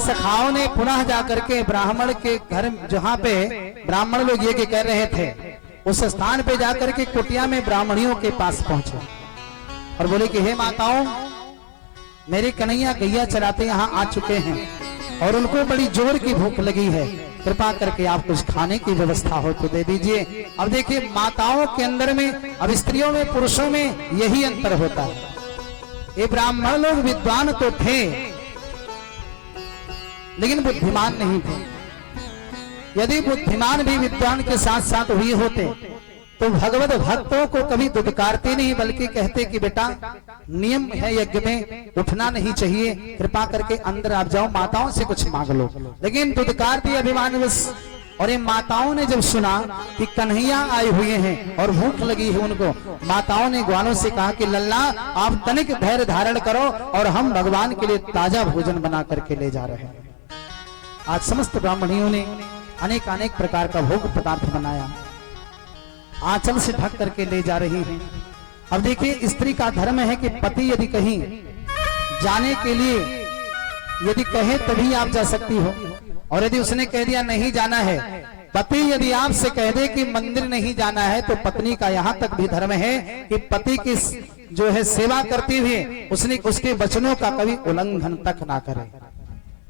सखाओं ने पुनः जाकर के ब्राह्मण के घर, जहाँ पे ब्राह्मण लोग यज्ञ कर रहे थे, उस स्थान पे जाकर के कुटिया में ब्राह्मणियों के पास पहुंचे और बोले कि हे माताओं, मेरे कन्हैया गैया चराते यहाँ आ चुके हैं और उनको बड़ी जोर की भूख लगी है, कृपा करके आप कुछ खाने की व्यवस्था हो तो दे दीजिए। अब देखिए, माताओं के अंदर में, अब स्त्रियों में पुरुषों में यही अंतर होता है। ये ब्राह्मण लोग विद्वान तो थे लेकिन बुद्धिमान नहीं थे। यदि बुद्धिमान भी विद्वान के साथ साथ हुए होते तो भगवत भक्तों को कभी दुदकारते नहीं, बल्कि कहते कि बेटा नियम है यज्ञ में उठना नहीं चाहिए, कृपा करके अंदर आप जाओ, माताओं से कुछ मांग लो। लेकिन दुदकार दिए अभिमानवश। और ये माताओं ने जब सुना कि कन्हैया आए हुए हैं और भूख लगी है उनको, माताओं ने ग्वालों से कहा कि लल्ला आप तनिक धैर्य धारण करो और हम भगवान के लिए ताजा भोजन बना करके ले जा रहे हैं। आज समस्त ब्राह्मणियों ने अनेक अनेक प्रकार का भोग पदार्थ बनाया, आंचल से ढक करके ले जा रही हैं। अब देखिए, स्त्री का धर्म है कि पति यदि कहीं जाने के लिए यदि कहे तभी आप जा सकती हो, और यदि उसने कह दिया नहीं जाना है, पति यदि आपसे कह दे कि मंदिर नहीं जाना है, तो पत्नी का यहाँ तक भी धर्म है कि पति की जो है सेवा करते हुए उसके वचनों का कभी उल्लंघन तक ना करे,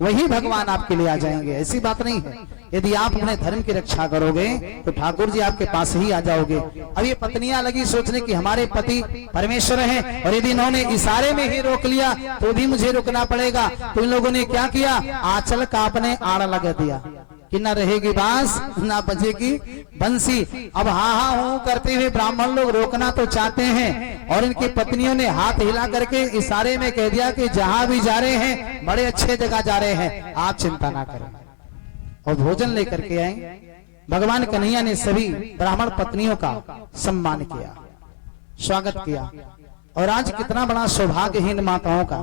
वही भगवान आपके लिए आ जाएंगे। ऐसी बात नहीं है, यदि आप अपने धर्म की रक्षा करोगे तो ठाकुर जी आपके पास ही आ जाओगे। अब ये पत्नियां लगी सोचने कि हमारे पति परमेश्वर हैं, और यदि इन्होंने इशारे में ही रोक लिया तो भी मुझे रुकना पड़ेगा। तो इन लोगों ने क्या किया, आंचल का अपने आड़ लगा दिया कि न रहेगी बांस न बजेगी बंसी। अब हाँ हाँ हूं करते हुए ब्राह्मण लोग रोकना तो चाहते हैं, और इनकी पत्नियों ने हाथ हिला करके इशारे में कह दिया कि जहां भी जा रहे हैं बड़े अच्छे जगह जा रहे हैं, आप चिंता ना करें। और भोजन लेकर के आए। भगवान कन्हैया ने सभी ब्राह्मण पत्नियों का सम्मान किया, स्वागत किया। और आज कितना बड़ा सौभाग्य है इन माताओं का,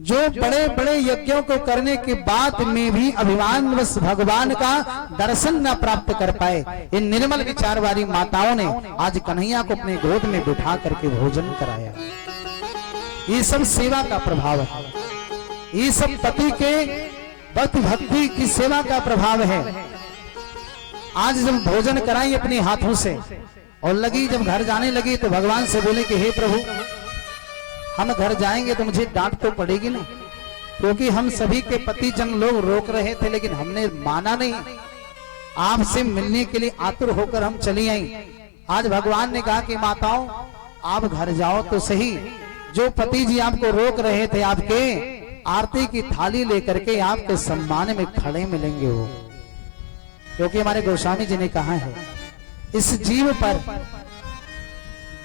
जो बड़े बड़े यज्ञों को करने के बाद में भी अभिमानवश भगवान का दर्शन न प्राप्त कर पाए। इन निर्मल विचार वाली माताओं ने आज कन्हैया को अपने गोद में बिठा करके भोजन कराया। ये सब सेवा का प्रभाव है, ये सब पति के भक्ति की सेवा का प्रभाव है। आज जब भोजन कराई अपने हाथों से और लगी, जब घर जाने लगी तो भगवान से बोले कि हे प्रभु, हम घर जाएंगे तो मुझे डांट तो पड़ेगी ना, क्योंकि हम सभी के पति जन लोग रोक रहे थे लेकिन हमने माना नहीं, आपसे मिलने के लिए आतुर होकर हम चली आई। आज भगवान ने कहा कि माताओं आप घर जाओ तो सही, जो पति जी आपको रोक रहे थे आपके आरती की थाली लेकर के आपके सम्मान में खड़े मिलेंगे वो, क्योंकि हमारे गोस्वामी जी ने कहा है इस जीव पर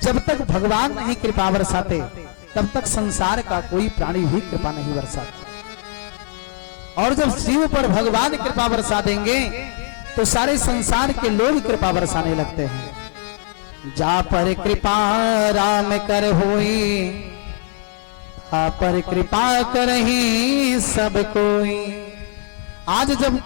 जब तक भगवान नहीं कृपा बरसाते तब तक संसार का कोई प्राणी भी कृपा नहीं बरसाता, और जब जीव पर भगवान कृपा बरसा देंगे तो सारे संसार के लोग कृपा बरसाने लगते हैं। जा पर कृपा राम कर होई, आ पर कृपा करही सब कोई। आज जब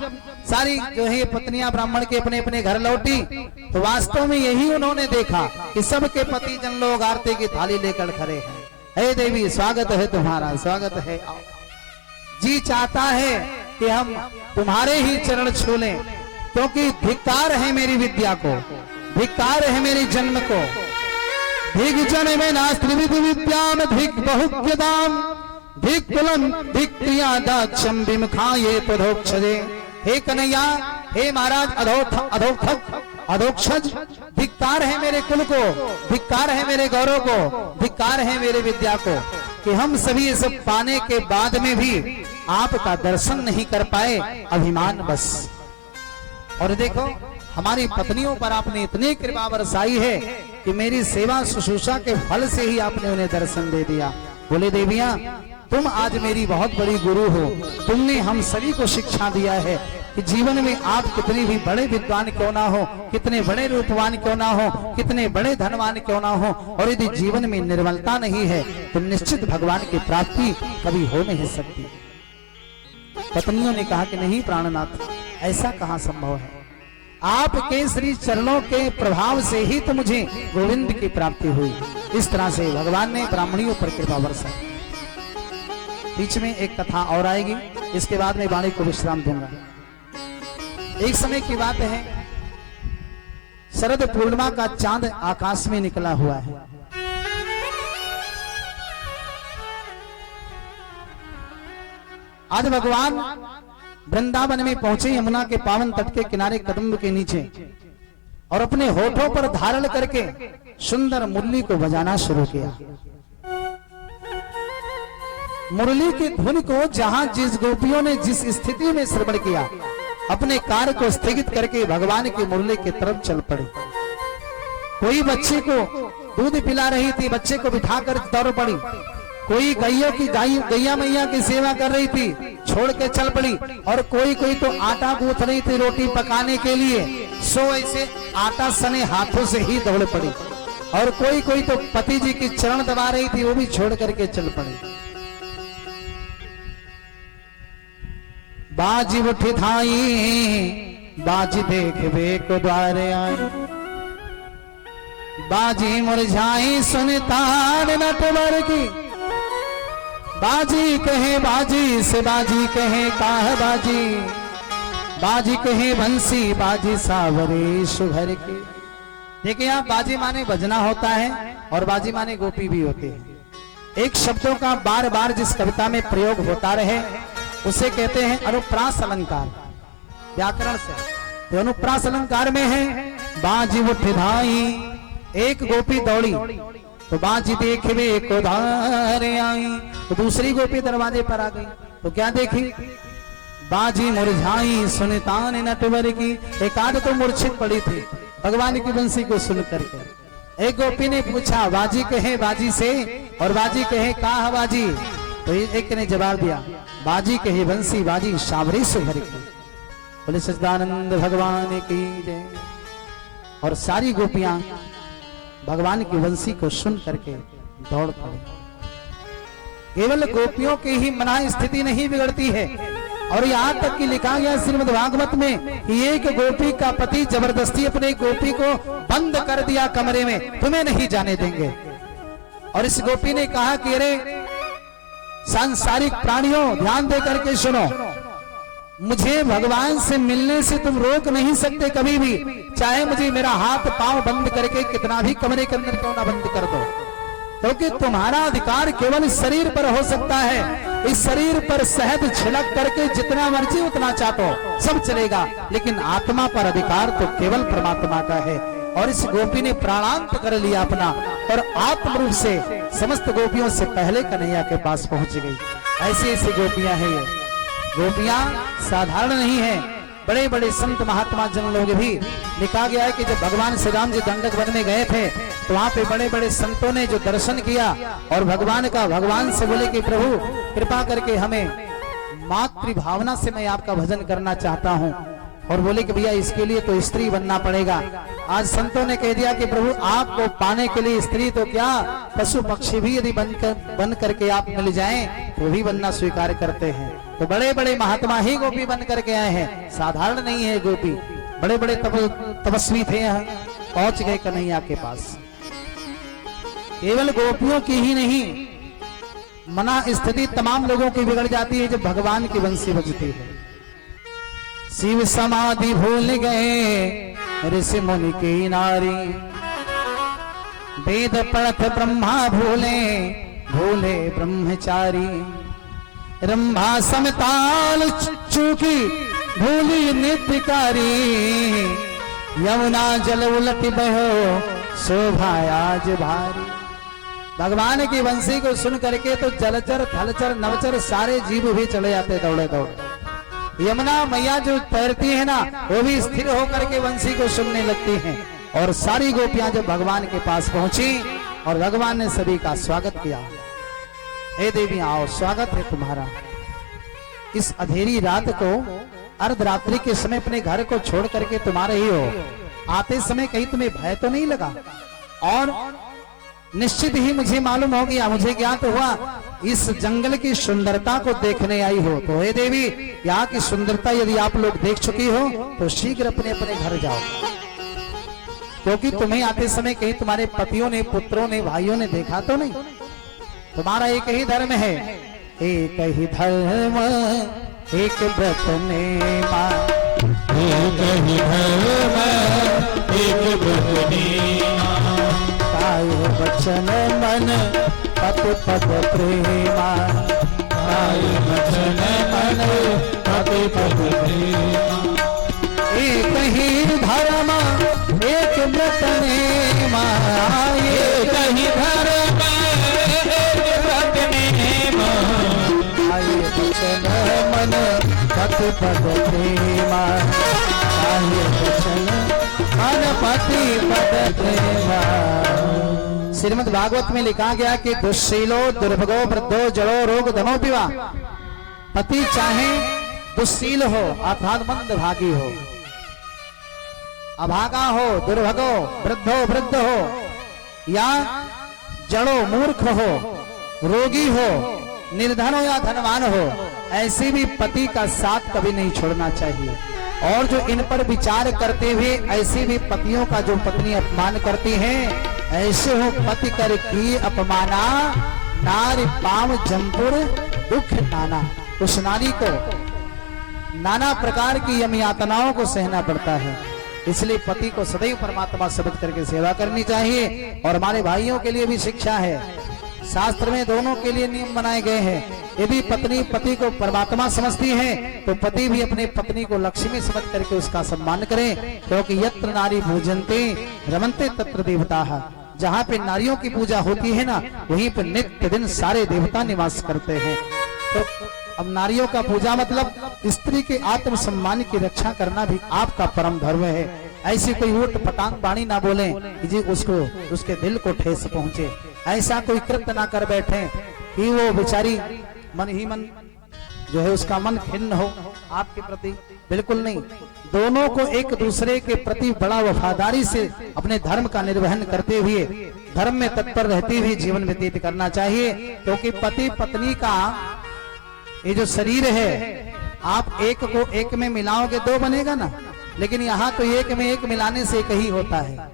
सारी जो है पत्नियां ब्राह्मण के अपने अपने घर लौटी तो वास्तव में यही उन्होंने देखा कि सबके पति जन लोग आरती की थाली लेकर खड़े हैं। हे देवी स्वागत है तुम्हारा, स्वागत है। जी चाहता है कि हम तुम्हारे ही चरण छू लें, क्योंकि धिक्कार है मेरी विद्या को, धिक्कार है मेरे जन्म को। धिक जन में नास्ति विधि विद्याम धिक बहुक्यदाम धिक कुलम धिक क्रिया दाक्षम विमुखाये पदोक्षजे। हे कन्हैया, हे महाराज अधोक्षज, धिक्कार है मेरे कुल को, धिक्कार है मेरे गौरव को, धिक्कार है मेरे विद्या को, कि हम सभी ये सब पाने के बाद में भी आपका दर्शन नहीं कर पाए, अभिमान बस। और देखो हमारी पत्नियों पर आपने इतनी कृपा बरसाई है कि मेरी सेवा शुश्रूषा के फल से ही आपने उन्हें दर्शन दे दिया। बोले देवियां, तुम आज मेरी बहुत बड़ी गुरु हो, तुमने हम सभी को शिक्षा दिया है कि जीवन में आप कितने भी बड़े विद्वान क्यों ना हो, कितने बड़े रूपवान क्यों ना हो, कितने बड़े धनवान क्यों ना हो, और यदि जीवन में निर्मलता नहीं है तो निश्चित भगवान की प्राप्ति कभी हो नहीं सकती। पत्नियों ने कहा कि नहीं प्राणनाथ, ऐसा कहाँ संभव है, आपके श्री चरणों के प्रभाव से ही तो मुझे गोविंद की प्राप्ति हुई। इस तरह से भगवान ने ब्राह्मणियों पर कृपा बरसाई। बीच में एक कथा और आएगी, इसके बाद मैं वाणी को विश्राम दूंगा। एक समय की बात है, शरद पूर्णिमा का चांद आकाश में निकला हुआ है। आज भगवान वृंदावन में पहुंचे, यमुना के पावन तट के किनारे कदम्ब के नीचे, और अपने होठों पर धारण करके सुंदर मुरली को बजाना शुरू किया। मुरली की धुन को जहां जिस गोपियों ने जिस स्थिति में श्रवण किया, अपने कार्य को स्थगित करके भगवान की मुरली की तरफ चल पड़े। कोई बच्चे को दूध पिला रही थी, बच्चे को बिठाकर दौड़ पड़ी। कोई गैया मैया की सेवा कर रही थी, छोड़ के चल पड़ी। और कोई तो आटा गूंथ रही थी रोटी पकाने के लिए, सो ऐसे आटा सने हाथों से ही दौड़ पड़ी। और कोई तो पति जी की चरण दबा रही थी, वो भी छोड़ करके चल पड़ी। बाजी उठी थाई, बाजी देखबे को द्वारे आई, बाजी मुरझाई सुनतान नटवर की। बाजी कहे बाजी से बाजी कहे काह बाजी, बाजी कहे बंसी बाजी सावरे सुघर की। देखिए आप, बाजी माने बजना होता है और बाजी माने गोपी भी होते हैं। एक शब्दों का बार बार जिस कविता में प्रयोग होता रहे उसे कहते हैं अनुप्रास अलंकार। व्याकरण से तो अनुप्रास अलंकार में है बाजी उठ धाई, एक गोपी दौड़ी तो बाजी देखवे को धारे आई, तो दूसरी गोपी दरवाजे पर आ गई तो क्या देखी, बाजी मुरझाई सुनतान नटवर की। एक आध तो मूर्छित पड़ी थी भगवान की बंसी को सुन करके। एक गोपी ने पूछा बाजी कहे बाजी से, और बाजी कहे काह बाजी, तो एक ने जवाब दिया बाजी कहे बंसी बाजी सावरी सुघर की। बोले सच्चिदानंद भगवान की जय। और सारी गोपियां भगवान की बंसी को सुन करके दौड़ पड़ी। केवल गोपियों की ही मना स्थिति नहीं बिगड़ती है, और यहाँ तक कि लिखा गया श्रीमद् भागवत में कि एक गोपी का पति जबरदस्ती अपने गोपी को बंद कर दिया कमरे में, तुम्हें नहीं जाने देंगे। और इस गोपी ने कहा कि अरे सांसारिक प्राणियों ध्यान दे करके सुनो, मुझे भगवान से मिलने से तुम रोक नहीं सकते कभी भी, चाहे मुझे मेरा हाथ पांव बंद करके कितना भी कमरे के अंदर क्यों ना बंद कर दो, क्योंकि तुम्हारा अधिकार केवल इस शरीर पर हो सकता है। इस शरीर पर शहद छिड़क करके जितना मर्जी उतना चाटो, सब चलेगा, लेकिन आत्मा पर अधिकार तो केवल परमात्मा का है। और इस गोपी ने प्राणांत कर लिया अपना, और आत्म रूप से समस्त गोपियों से पहले कन्हैया के पास पहुंच गई। ऐसी ऐसी गोपियां हैं ये। गोपियां साधारण नहीं है, बड़े बड़े संत महात्मा जन लोग भी। लिखा गया है कि जब भगवान श्री राम जी दंडक वन में गए थे तो वहां पे बड़े बड़े संतों ने जो दर्शन किया और भगवान से बोले कि प्रभु कृपा करके हमें मातृ भावना से मैं आपका भजन करना चाहता हूँ। और बोले कि भैया इसके लिए तो स्त्री बनना पड़ेगा। आज संतों ने कह दिया कि प्रभु आपको पाने के लिए स्त्री तो क्या, पशु पक्षी भी यदि बन करके आप मिल जाएं तो भी बनना स्वीकार करते हैं। तो बड़े बड़े महात्मा ही गोपी बन करके आए हैं, साधारण नहीं है गोपी। बड़े बड़े तपस्वी थे, यहाँ पहुंच गए कन्हैया के पास। केवल गोपियों की ही नहीं, मना स्थिति तमाम लोगों की बिगड़ जाती है जब भगवान की बंसी बजती है। शिव समाधि भूल गए ऋषि मुनि की नारी, वेद पढ़त ब्रह्मा भूले भूले ब्रह्मचारी, रंभा समताल चूकी भूली नित्यकारी, यमुना जल उलट बहो शोभा आज भारी। भगवान की बंसी को सुन करके तो जलचर थलचर नवचर सारे जीव भी चले जाते दौड़े दौड़े। यमुना मैया जो तैरती है ना, वो भी स्थिर होकर के बंसी को सुनने लगती हैं। और सारी गोपियां जब भगवान के पास पहुंची और भगवान ने सभी का स्वागत किया, हे देवी आओ, स्वागत है तुम्हारा। इस अंधेरी रात को अर्धरात्रि के समय अपने घर को छोड़ करके तुम आ रही हो, आते समय कहीं तुम्हें भय तो नहीं लगा? और निश्चित ही मुझे मालूम हो गया, मुझे ज्ञात हुआ इस जंगल की सुंदरता को देखने आई हो। तो हे देवी, यहाँ की सुंदरता यदि आप लोग देख चुकी हो तो शीघ्र अपने अपने घर जाओ, क्योंकि तुम्हें आते समय कहीं तुम्हारे पतियों ने, पुत्रों ने, भाइयों ने देखा तो नहीं। तुम्हारा एक ही धर्म है एक ही धर्म एक व्रत नेमा, एक ही धर्म एक व्रत नेमा, काय वचन मन पति पद प्रेमा, काय वचन मन पति पद प्रेमा, एक ही धर्म एक व्रत नेमा, एक ही धर्म एक व्रत नेमा, काय वचन मन पति पद प्रेमा, काय वचन मन पति पद प्रेमा। श्रीमद् भागवत में लिखा गया कि दुश्शीलो दुर्भगो वृद्धो जड़ो रोग धनो पिवा। पति चाहे दुश्शील हो अर्थात मंदभागी हो, अभागा हो, दुर्भगो वृद्धो वृद्ध हो, या जड़ो मूर्ख हो, रोगी हो, निर्धन हो या धनवान हो, ऐसे भी पति का साथ कभी नहीं छोड़ना चाहिए। और जो इन पर विचार करते हुए ऐसे भी पतियों का जो पत्नी अपमान करती हैं, ऐसे हो पति कर की अपमाना, नारी पाम जमपुर दुख नाना। उस नारी को नाना प्रकार की यम यातनाओं को सहना पड़ता है। इसलिए पति को सदैव परमात्मा समझ करके सेवा करनी चाहिए। और हमारे भाइयों के लिए भी शिक्षा है, शास्त्र में दोनों के लिए नियम बनाए गए हैं। यदि पत्नी पति को परमात्मा समझती है तो पति भी अपने पत्नी को लक्ष्मी समझ करके उसका सम्मान करे, क्योंकि यत्र नारी पूजन्ते रमन्ते तत्र देवताः। जहाँ पे नारियों की पूजा होती है ना, वहीं पे नित्य दिन सारे देवता निवास करते हैं। तो अब नारियों का पूजा मतलब स्त्री के आत्म सम्मान की रक्षा करना भी आपका परम धर्म है। ऐसी कोई ऊट पटांग बाणी ना बोले कि जी उसको उसके दिल को ठेस पहुंचे। ऐसा कोई कृत्य ना कर बैठे कि वो बेचारी मन ही मन जो है उसका मन खिन्न हो आपके प्रति, बिल्कुल नहीं। दोनों को एक दूसरे के प्रति बड़ा वफादारी से अपने धर्म का निर्वहन करते हुए, धर्म में तत्पर रहते हुए जीवन व्यतीत करना चाहिए। क्योंकि पति पत्नी का ये जो शरीर है, आप एक को एक में मिलाओगे दो बनेगा ना, लेकिन यहाँ तो एक में एक मिलाने से एक ही होता है।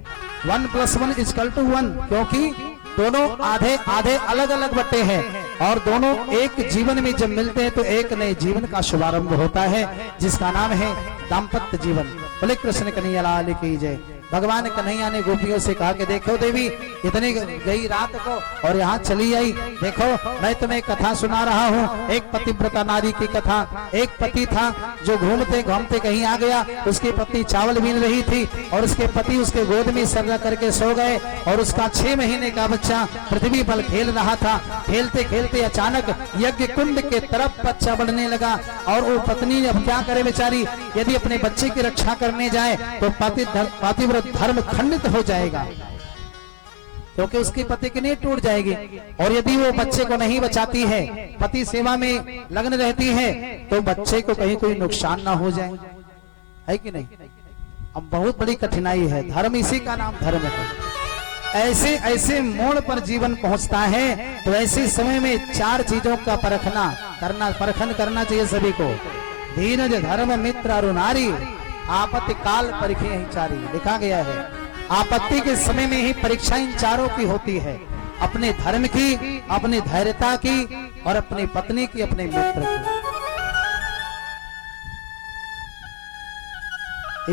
1 + 1 = 1, क्योंकि दोनों आधे आधे अलग अलग बटे हैं और दोनों एक जीवन में जब मिलते हैं तो एक नए जीवन का शुभारंभ होता है, जिसका नाम है दाम्पत्य जीवन। बोले कृष्ण कन्हैया लाल की जय। भगवान कन्हैया ने गोपियों से कहा कि देखो देवी, इतनी गई रात को और यहाँ चली आई, देखो मैं तुम्हें कथा सुना रहा हूँ। एक पतिव्रता नारी की कथा। एक पति था जो घूमते घूमते कहीं आ गया, उसकी पत्नी चावल बीन रही थी और उसके पति उसके गोद में सर रख करके सो गए और उसका 6 महीने का बच्चा पृथ्वी पर खेल रहा था। खेलते खेलते अचानक यज्ञ कुंड के तरफ बच्चा बढ़ने लगा और वो पत्नी अब क्या करे बेचारी, यदि अपने बच्चे की रक्षा करने जाए तो पतिव्रत धर्म खंडित हो जाएगा, क्योंकि उसके पति की नींव टूट जाएगी। और यदि वो बच्चे को नहीं बचाती है, पति सेवा में लग्न रहती है, तो बच्चे को कहीं कोई नुकसान ना हो जाए, है कि नहीं। अब बहुत बड़ी कठिनाई है, धर्म इसी का नाम धर्म है। ऐसे ऐसे मोड़ पर जीवन पहुंचता है, तो ऐसे समय में 4 चीजों का परखन करना चाहिए सभी को। धीरज धर्म मित्र और नारी, आपत्ति काल परीक्षे ही चारी। लिखा गया है आपत्ति के समय में ही परीक्षा इन चारों की होती है, अपने धर्म की, अपनी धैर्यता की और अपनी पत्नी की, अपने मित्र की।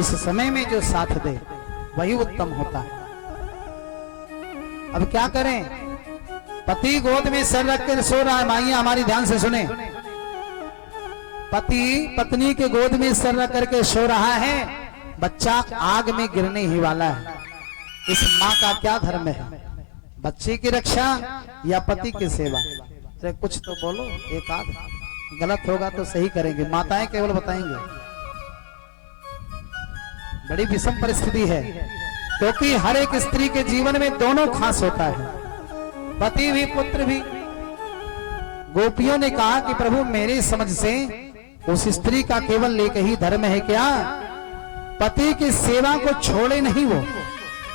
इस समय में जो साथ दे वही उत्तम होता है। अब क्या करें, पति गोद में सर रख कर सो रहा है। माइया हमारी ध्यान से सुने, पति पत्नी के गोद में सर रख करके सो रहा है, बच्चा आग में गिरने ही वाला है। इस माँ का क्या धर्म है, बच्चे की रक्षा या पति की सेवा? अरे कुछ तो बोलो, एक आध गलत होगा तो सही करेंगे, माताएं केवल बताएंगे। बड़ी विषम परिस्थिति है, क्योंकि हर एक स्त्री के जीवन में दोनों खास होता है, पति भी पुत्र भी। गोपियों ने कहा कि प्रभु मेरी समझ से उस स्त्री का केवल एक ही धर्म है क्या, पति की सेवा को छोड़े नहीं वो।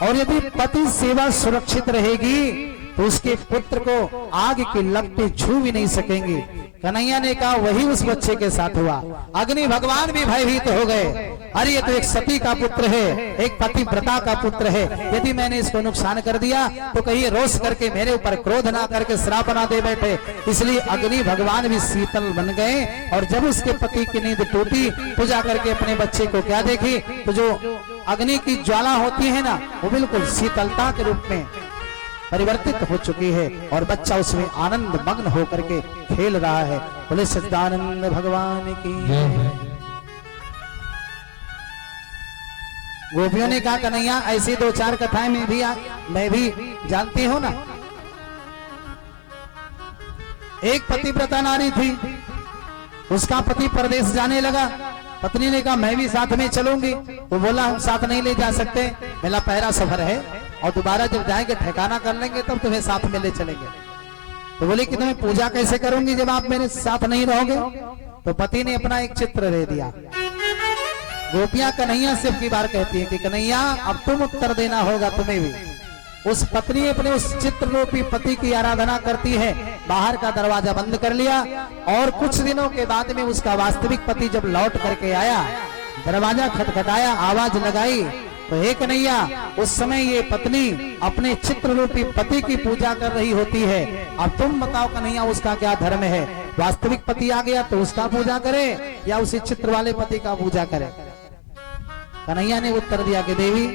और यदि पति सेवा सुरक्षित रहेगी तो उसके पुत्र को आग की लपटें छू भी नहीं सकेंगे। कन्हैया ने कहा वही उस बच्चे के साथ हुआ। अग्नि भगवान भी भयभीत हो गए, अरे ये तो एक सती का पुत्र है, एक पतिव्रता का पुत्र है, यदि मैंने इसको नुकसान कर दिया तो कहीं रोष करके मेरे ऊपर क्रोध ना करके श्राप ना दे बैठे। इसलिए अग्नि भगवान भी शीतल बन गए। और जब उसके पति की नींद टूटी तो जाकर के अपने बच्चे को क्या देखी, तो जो अग्नि की ज्वाला होती है ना, वो बिल्कुल शीतलता के रूप में परिवर्तित हो चुकी है और बच्चा उसमें आनंद मग्न होकर के खेल रहा है। बोले सच्चिदानंद भगवान की। गोपियों ने कहा कन्हैया ऐसी 2-4 कथाएं मैं भी जानती हूं ना। एक पतिव्रता नारी थी, उसका पति परदेश जाने लगा। पत्नी ने कहा मैं भी साथ में चलूंगी। वो बोला हम साथ नहीं ले जा सकते, मेरा पहला सफर है और दोबारा जब जाएंगे ठिकाना कर लेंगे तब तुम्हें साथ में ले चलेंगे। तो बोले कि तुम्हें पूजा कैसे करूंगी जब आप मेरे साथ नहीं रहोगे। तो पति ने अपना एक चित्र दे दिया। गोपियां कन्हैया से की बार कहती है कि कन्हैया अब तुम उत्तर देना होगा तुम्हें भी। उस पत्नी अपने उस चित्र रूपी पति की आराधना करती है, बाहर का दरवाजा बंद कर लिया और कुछ दिनों के बाद में उसका वास्तविक पति जब लौट करके आया, दरवाजा खटखटाया, आवाज लगाई तो हे कन्हैया, उस समय ये पत्नी अपने चित्र रूपी पति की पूजा कर रही होती है। अब तुम बताओ कन्हैया उसका क्या धर्म है, वास्तविक पति आ गया तो उसका पूजा करे या उसी चित्र वाले पति का पूजा करे। कन्हैया ने उत्तर दिया कि देवी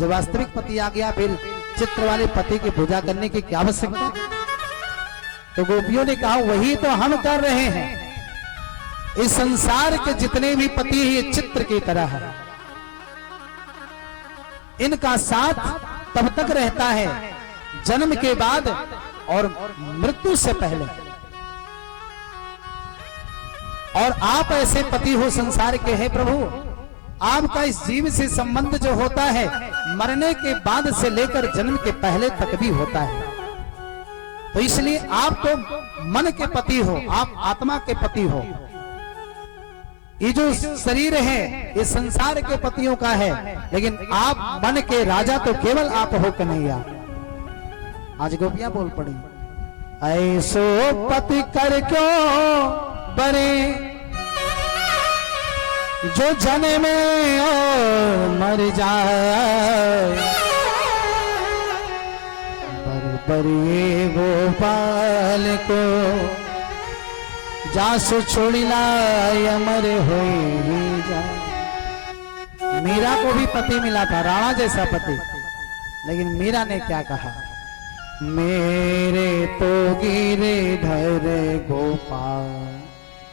जब वास्तविक पति आ गया फिर चित्र वाले पति की पूजा करने की क्या आवश्यकता। तो गोपियों ने कहा वही तो हम कर रहे हैं। इस संसार के जितने भी पति हैं ये चित्र की तरह है, इनका साथ तब तक रहता है जन्म के बाद और मृत्यु से पहले। और आप ऐसे पति हो संसार के हैं प्रभु, आपका इस जीव से संबंध जो होता है मरने के बाद से लेकर जन्म के पहले तक भी होता है। तो इसलिए आप तो मन के पति हो, आप आत्मा के पति हो। ये जो शरीर है ये संसार के पतियों का है, लेकिन आप मन के राजा तो केवल आप हो कन्हैया। आज गोपियां बोल पड़ी, ऐसो पति कर क्यों बने जो जन्मे और मर जाए। पर ये गोपाल को जासु छोड़िला अमर हो जा। मीरा को भी पति मिला था, राणा जैसा पति, लेकिन मीरा ने क्या कहा, मेरे तो गिरधर गोपाल,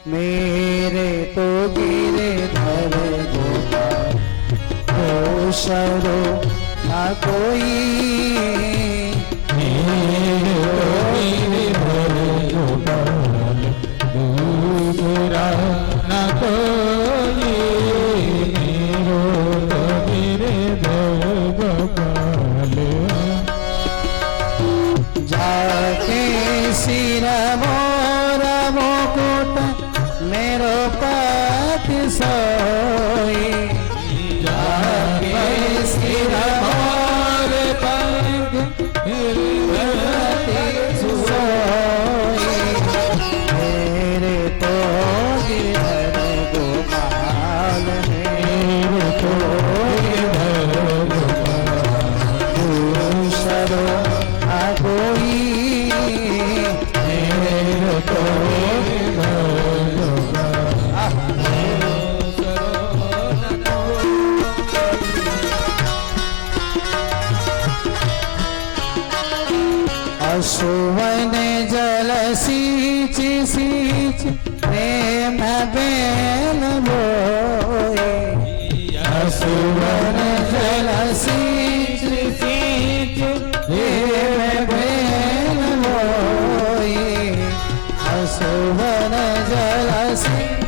मेरे तो गिरधर गोपाल, तो शरो ना कोई, मेरे तो गिरधर गोपाल, दूसरा ना कोई, मेरो तो गिरधर गोपाल। जाके सिर मोर मुकुट मेरो पति सोई, जाके सिर मोर पति सोई, मेरे तो गिरधर गोपाल, मेरे तो गिरधर गोपाल, दूसरो ना कोई, मेरे तो सुवन जल सींच सींच प्रेम बेल बोए, सुवन जल सींच सींच प्रेम बेल बोए, सुवन जल सींच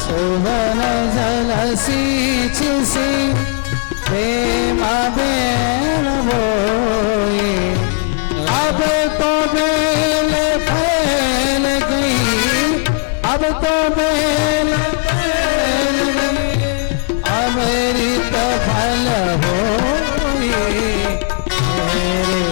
सुवन जल सींच सींच प्रेम बेल बोए। अब तो बेल फैल गई, अब तो बेल फैल गई, अमृत फल होए, मेरे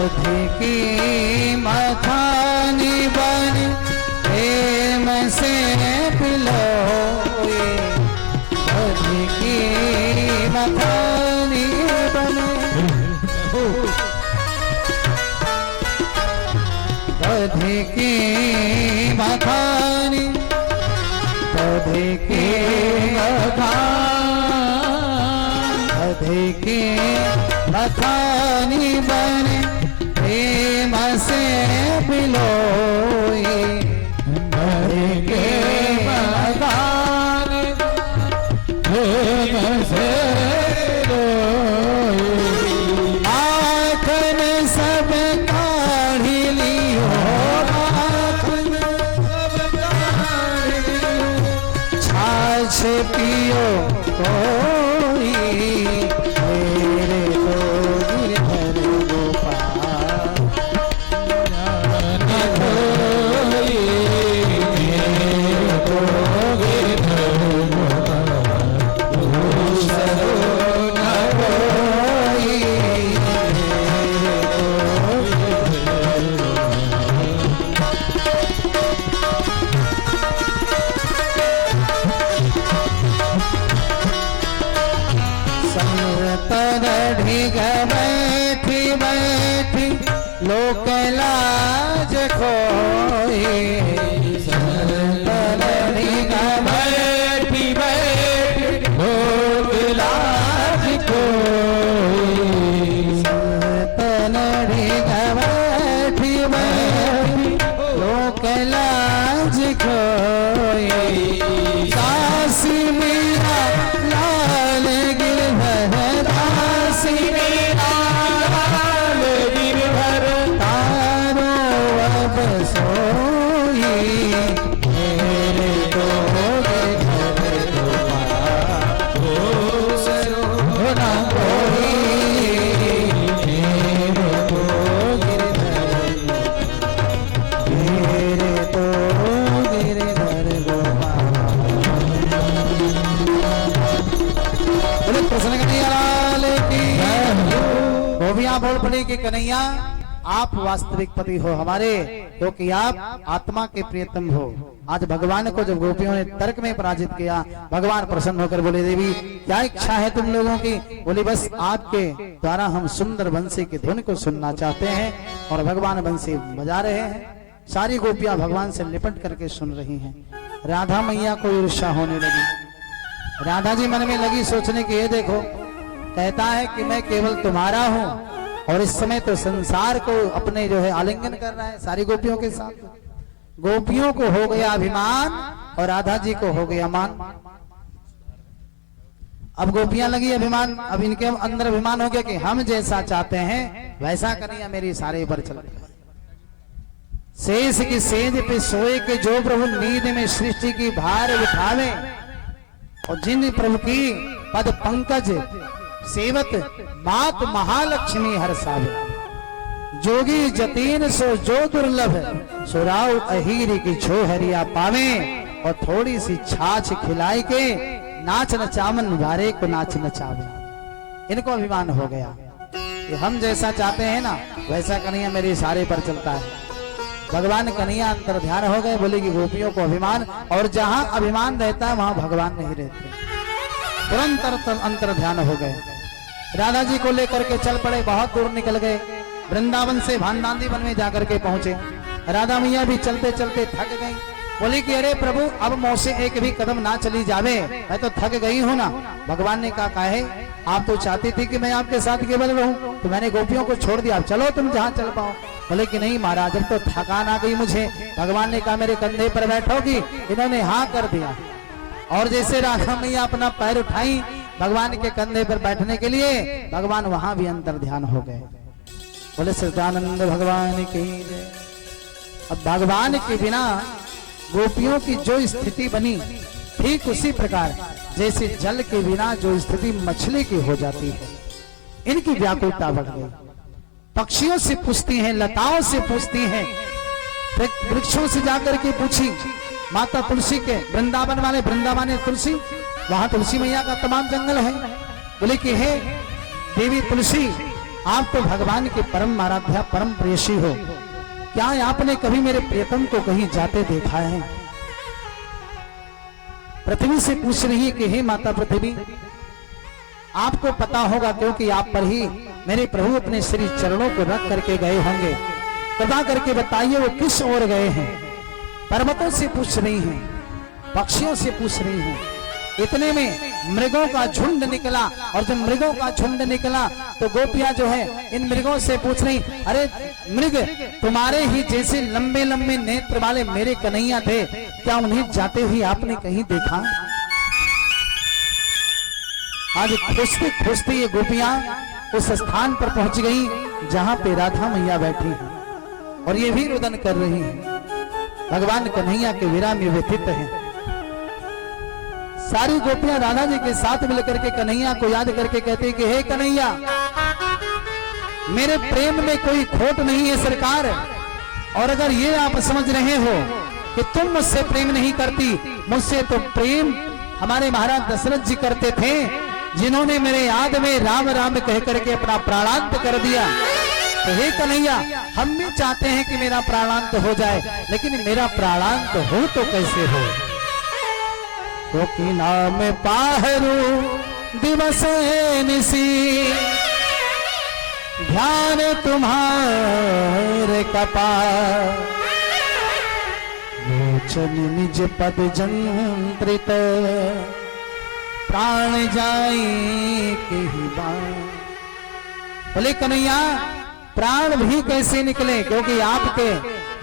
दधि की मखानी बन प्रेम से पिलोए, दधि की मखानी बन, दधि की मखानी, दधि की दधि की मखानी बन प्रेम से पिलोए, दधि की मखानी प्रेम से माखन सब काढ़ी लियो, माखन सब काढ़ी लियो, छाछ पियो कोई मेरे तो गिरधर गोपाल, न कोई मेरे तो गिरधर गोपाल, दूसरो न कोई मेरे तो गिरधर संतन ढिग बैठी बैठी लोक लाज खोए, संतन ढिग बैठी बैठी लोक लाज खोए, संतन ढिग बैठी बैठी लोक लाज खोए, दासी मीरा लाल गिरधर, दासी मीरा लाल गिरधर, तारो अब सोई मेरे तो गिरधर गोपाल, दूसरो न कोई मेरे तो गिरधर, मेरे तो गिरधर गोपाल। बोले प्रसन्न कन्हैया लाल की। गोपियां बोल पड़ी कि कन्हैया आप वास्तविक पति हो हमारे, क्योंकि आप आत्मा के प्रियतम हो। आज भगवान को जब गोपियों ने तर्क में पराजित किया, भगवान प्रसन्न होकर बोले देवी क्या इच्छा है तुम लोगों की? बोली बस आपके द्वारा हम सुंदर बंसी की धुन को सुनना चाहते हैं। और भगवान बंसी बजा रहे हैं, सारी गोपियां भगवान से लिपट करके सुन रही हैं। राधा मैया को ईर्ष्या होने लगी। राधा जी मन में लगी सोचने की, ये देखो कहता है कि मैं केवल तुम्हारा हूं, और इस समय तो संसार को अपने जो है आलिंगन कर रहा है सारी गोपियों के साथ। गोपियों को हो गया अभिमान और राधा जी को हो गया मान। अब गोपियां लगी अभिमान, अब इनके अंदर अभिमान हो गया कि हम जैसा चाहते हैं वैसा कन्हैया मेरी सारे पर चल। शेष की सेज पे सोए के जो प्रभु नींद में सृष्टि की भार उठावे, और जिन प्रभु की पद पंकज सेवत मात महालक्ष्मी हर्षावे। जोगी जतीन सो जो दुर्लभ, सुराव अहीर की छो हरिया पावे, और थोड़ी सी छाछ खिलाई के नाच नचावन वारे को नाच नचावे। इनको अभिमान हो गया कि हम जैसा चाहते हैं ना वैसा कन्हैया मेरे इशारे पर चलता है। भगवान कन्हैया अंतर ध्यान हो गए, बोले कि गोपियों को अभिमान, और जहां अभिमान रहता है वहां भगवान नहीं रहते। तुरंत अंतर ध्यान हो गए। राधा जी को लेकर के चल पड़े, बहुत दूर निकल गए। वृंदावन से भांडांदी वन में जाकर के पहुंचे। राधा मैया भी चलते चलते थक गई। बोली कि अरे प्रभु अब मौसे एक भी कदम ना चली जावे, मैं तो थक गई हूं ना। भगवान ने कहा काहे, आप तो चाहती थी कि मैं आपके साथ केवल रहूं, तो मैंने गोपियों को छोड़ दिया, चलो तुम जहां चल पाओ। बोले कि नहीं महाराज अब तो थकान आ गई मुझे। भगवान ने कहा मेरे कंधे पर बैठोगी, इन्होंने हाँ कर दिया। और जैसे राधा मैया अपना पैर उठाई भगवान के कंधे पर बैठने के लिए, भगवान वहां भी अंतर ध्यान हो गए। बोले सच्चिदानंद भगवान की जय। अब भगवान के बिना गोपियों की जो स्थिति बनी, ठीक उसी प्रकार जैसे जल के बिना जो स्थिति मछली की हो जाती है, इनकी व्याकुलता बढ़ गई। पक्षियों से पूछती हैं, लताओं से पूछती हैं, वृक्षों से जाकर के पूछी। माता तुलसी के वृंदावन वाले वृंदावन तुलसी, वहां तुलसी मैया का तमाम जंगल है। बोले कि हे देवी तुलसी, आप तो भगवान के परम आराध्या परम प्रेयसी हो, क्या आपने कभी मेरे प्रियतम को कहीं जाते देखा है? पृथ्वी से पूछ रही है कि हे माता पृथ्वी, आपको पता होगा क्योंकि आप पर ही मेरे प्रभु अपने श्री चरणों को रख करके गए होंगे। कृपा करके बताइए वो किस ओर गए हैं? पर्वतों से पूछ रही हैं, पक्षियों से पूछ रही हैं। इतने में मृगों का झुंड निकला, और जब मृगों का झुंड निकला तो गोपियां जो है इन मृगों से पूछ रही, अरे मृग, तुम्हारे ही जैसे लंबे लंबे नेत्र वाले मेरे कन्हैया थे, क्या उन्हें जाते हुए आपने कहीं देखा? आज खोजते खोजते ये गोपियां उस स्थान पर पहुंच गई जहां पे राधा मैया बैठी हैं, और ये भी रुदन कर रही हैं, भगवान कन्हैया के विरह में व्यथित हैं। सारी गोपियां राधा जी के साथ मिलकर के कन्हैया को याद करके कहते कि हे कन्हैया, मेरे प्रेम में कोई खोट नहीं है सरकार, और अगर ये आप समझ रहे हो कि तुम मुझसे प्रेम नहीं करती, मुझसे तो प्रेम हमारे महाराज दशरथ जी करते थे, जिन्होंने मेरे याद में राम राम कह करके अपना प्राणांत कर दिया। तो हे कन्हैया, हम भी चाहते हैं कि मेरा प्राणांत हो जाए, लेकिन मेरा प्राणांत हो तो कैसे हो? क्योंकि नाम पाहरू दिवस निसी, ध्यान तुम्हारे कपाल, लोचन निज पद जंत्रित, प्राण जाए के ही बाण। बोले कन्हैया, प्राण भी कैसे निकले, क्योंकि आपके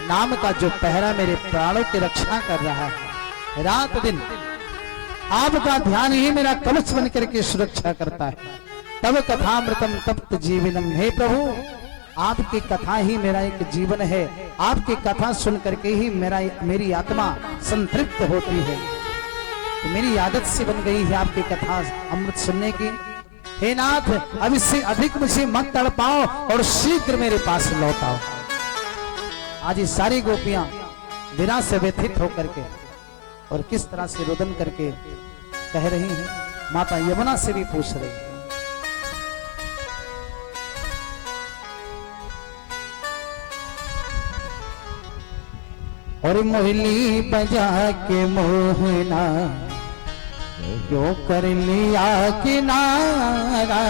नाम का जो पहरा मेरे प्राणों की रक्षा कर रहा है। रात दिन आपका ध्यान ही मेरा कवच बन करके सुरक्षा करता है। तब कथामृतम तप्त जीवनम, हे प्रभु, आपकी कथा ही मेरा एक जीवन है। आपकी कथा सुन करके ही मेरी आत्मा संतृप्त होती है। तो मेरी आदत से बन गई है आपकी कथा अमृत सुनने की। हे नाथ, अब इससे अधिक मुझे मत तड़पाओ और शीघ्र मेरे पास लौटाओ। आज ये सारी गोपियां विरह से व्यथित होकर के और किस तरह से रुदन करके कह रही हैं, माता यमुना से भी पूछ रही है। और मोहली बजा के मोहना क्यों कर लिया किनारा,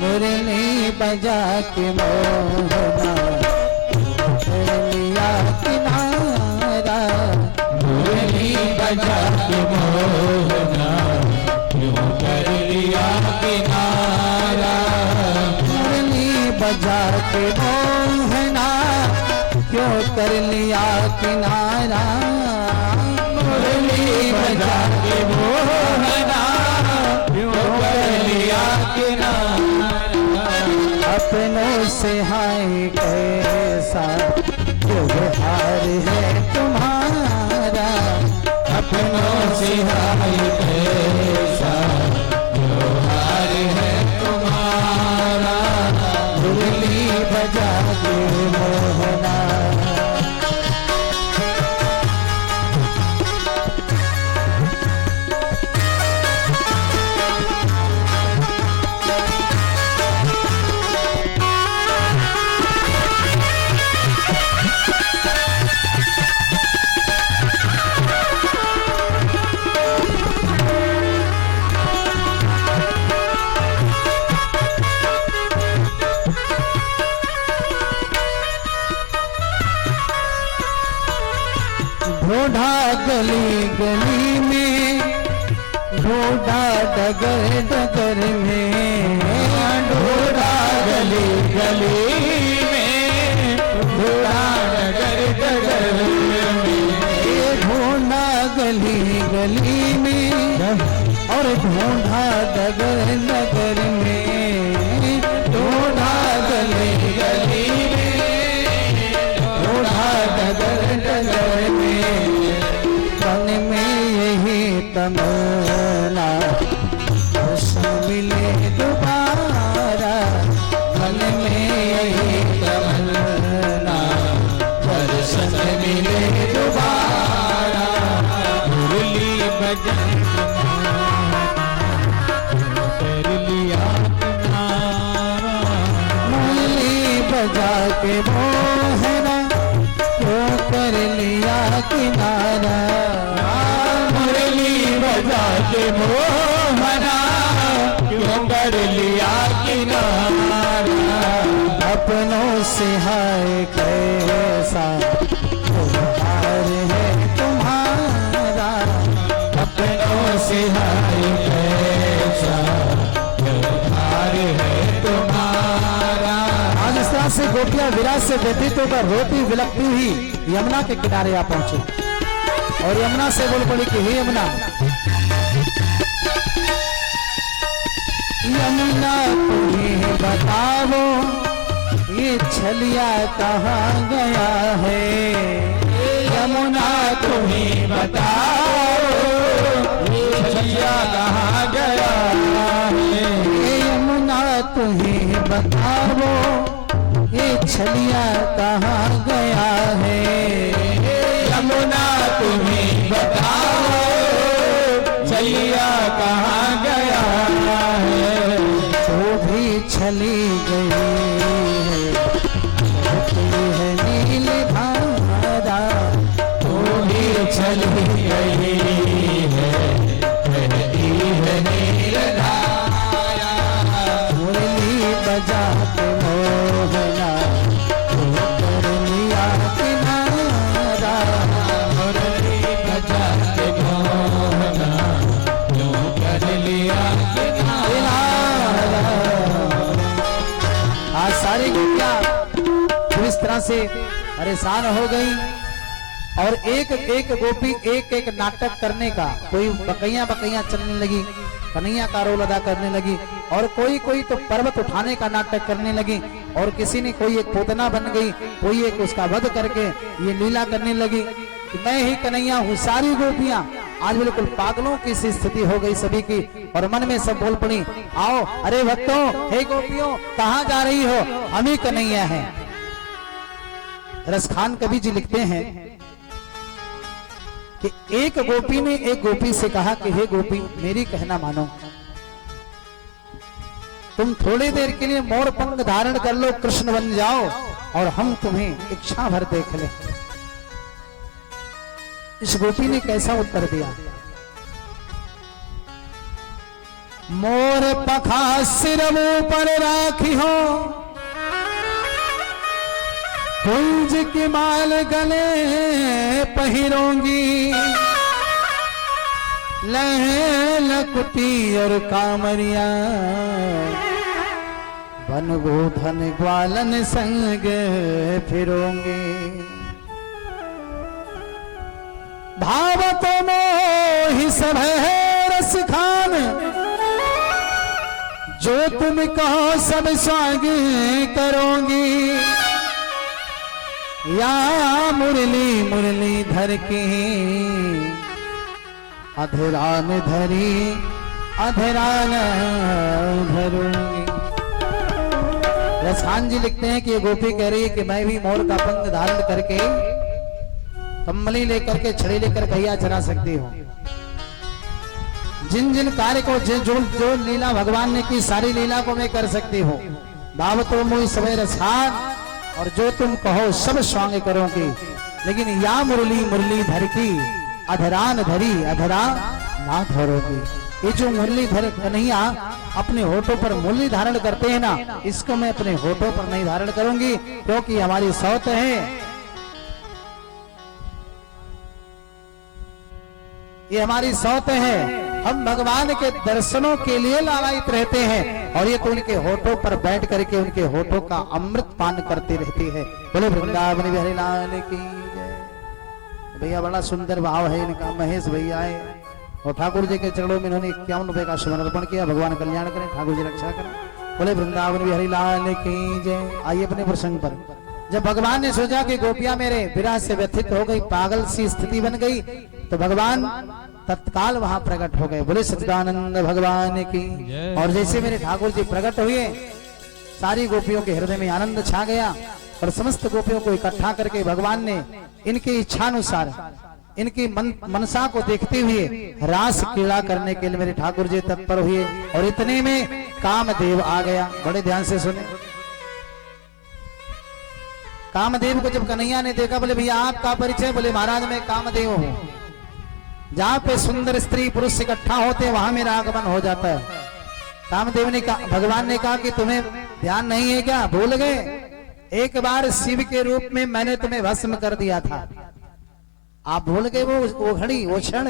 मुरली बजा के मोहना कर लिया किनारा, मुरली बजा के मोहना क्यों कर लिया किनारा, मुरली बजा के मोहना क्यों कर लिया किनारा, मुरली बजा के मोहना क्यों कर लिया किनारा, अपनों से हाय कैसा व्यवहार है तुम्हारा, अपनों से हाय कैसा व्यवहार है तुम्हारा, मुरली बजा के मोहना। ढूंढा गली गली में, ढूंढा डगर डगर में, ढूंढा गली गली में, ढूंढा डगर डगर में, ढूंढा गली गली में और ढूंढा डगर डगर में, ढूंढा गली गली में, ढूंढा डगर डगर में, मन में यही तमन्ना मिले दोबारा, मन में यही तमन्ना दर्शन मिले दोबारा, मुरली बजा के मोहना क्यों कर लिया किनारा, बजा के मोहना क्यों कर लिया किनारा, मुरली बजा के मोहना क्यों कर लिया किनारा, अपनों से हाय कैसा व्यवहार है तुम्हारा, अपनों से हाय कैसा व्यवहार है तुम्हारा। आज इस तरह से गोपियां विराट से व्यतीत होकर रोती विलकती हुई यमुना के किनारे आ पहुंचे और यमुना से बोल पड़ी कि हे यमुना, यमुना तुम्हें बताओ ये छलिया कहाँ गया है, यमुना तुम्हें बताओ ये छलिया कहाँ गया है, यमुना तुम्हें बताओ ये छलिया कहाँ गया है, यमुना तुम्हें बताओ छलिया कहाँ गया है, वो भी छली गई है नील धारा, तू भी चली गई है बहती है नीलधारा, मुरली बजा के मोहना तू कर लिया किनारा, मुरली बजा के मोहना क्यों कर लिया किनारा। आज सारी गोपियां इस तरह से परेशान हो गई और एक एक गोपी एक एक नाटक करने का, कोई बकैया बकैया चलने लगी, कन्हैया का रोल अदा करने लगी, और कोई कोई तो पर्वत उठाने का नाटक करने लगी, और किसी ने कोई एक पूतना बन गई, कोई एक उसका वध करके ये लीला करने लगी कि मैं ही कन्हैया हूँ। सारी गोपियां आज बिल्कुल पागलों की सी स्थिति हो गई सभी की, और मन में सब बोल पड़ी, आओ अरे भक्तों, हे गोपियों, कहाँ जा रही हो, हम ही कन्हैया हैं। रसखान कवि जी लिखते हैं कि एक गोपी ने एक गोपी से कहा कि हे गोपी, मेरी कहना मानो, तुम थोड़ी देर के लिए मोर पंख धारण कर लो, कृष्ण बन जाओ और हम तुम्हें इच्छा भर देख ले। इस गोपी ने कैसा उत्तर दिया, मोर पखा सिर पर राखी हो, कुंज की माल गले पहिरोंगी, लकुटी और कामरिया, बन गोधन ग्वालन संग फिरोंगे। भावतों मोहि सब है रस खान, जो तुम कहो सब स्वाग करोगी, या मुरली मुरली धर के अधरान धरी अधरान धरूंगी। रसखान जी लिखते हैं कि ये गोपी कह रही है कि मैं भी मोर का पंख धारण करके, कम्बली लेकर के, छड़ी लेकर कहिया चला सकती हूँ। जिन जिन कार्य को जो लीला भगवान ने की, सारी लीला को मैं कर सकती हूँ। भावतो मुझ समय रसखान, और जो तुम कहो सब स्वांग करोगे, लेकिन या मुरली मुरली धर की अधरान धरी अधरा ना धरोगी। ये जो मुरली धर कन्हैया अपने होठों पर मुरली धारण करते हैं ना, इसको मैं अपने होठों पर नहीं धारण करूंगी, क्योंकि हमारी सौत है, ये हमारी सौत है। हम भगवान के दर्शनों के लिए लालायित रहते हैं, और ये तो उनके होठों पर बैठ करके उनके होठों का अमृत पान करती रहती है। बोले वृंदावन बिहारी लाल की जय। भैया बड़ा सुंदर भाव है इनका। महेश भैया आए और ठाकुर जी के चरणों में इन्होंने 51 रुपए का समर्पण किया। भगवान कल्याण करें, ठाकुर जी रक्षा करें। बोले वृंदावन बिहारी लाल की जय। आइए अपने प्रसंग पर। जब भगवान ने सोचा कि गोपियां मेरे विरह से व्यथित हो गई, पागल सी स्थिति बन गई, तो भगवान तत्काल वहां प्रकट हो गए। बोले सच्चिदानंद भगवान की। और जैसे मेरे ठाकुर जी प्रकट हुए, सारी गोपियों के हृदय में आनंद छा गया, और समस्त गोपियों को इकट्ठा करके भगवान ने इनकी इच्छानुसार, इनकी मनसा को देखते हुए रास क्रीड़ा करने के लिए मेरे ठाकुर जी तत्पर हुए। और इतने में कामदेव आ गया। बड़े ध्यान से सुने। कामदेव को जब कन्हैया ने देखा, बोले भैया आपका परिचय? बोले महाराज मैं कामदेव हूँ। जहाँ पे सुंदर स्त्री पुरुष इकट्ठा होते वहां मेरा आगमन हो जाता है। कामदेव ने कहा, भगवान ने कहा कि तुम्हें ध्यान नहीं है क्या, भूल गए? एक बार शिव के रूप में मैंने तुम्हें भस्म कर दिया था, आप भूल गए वो घड़ी, वो क्षण?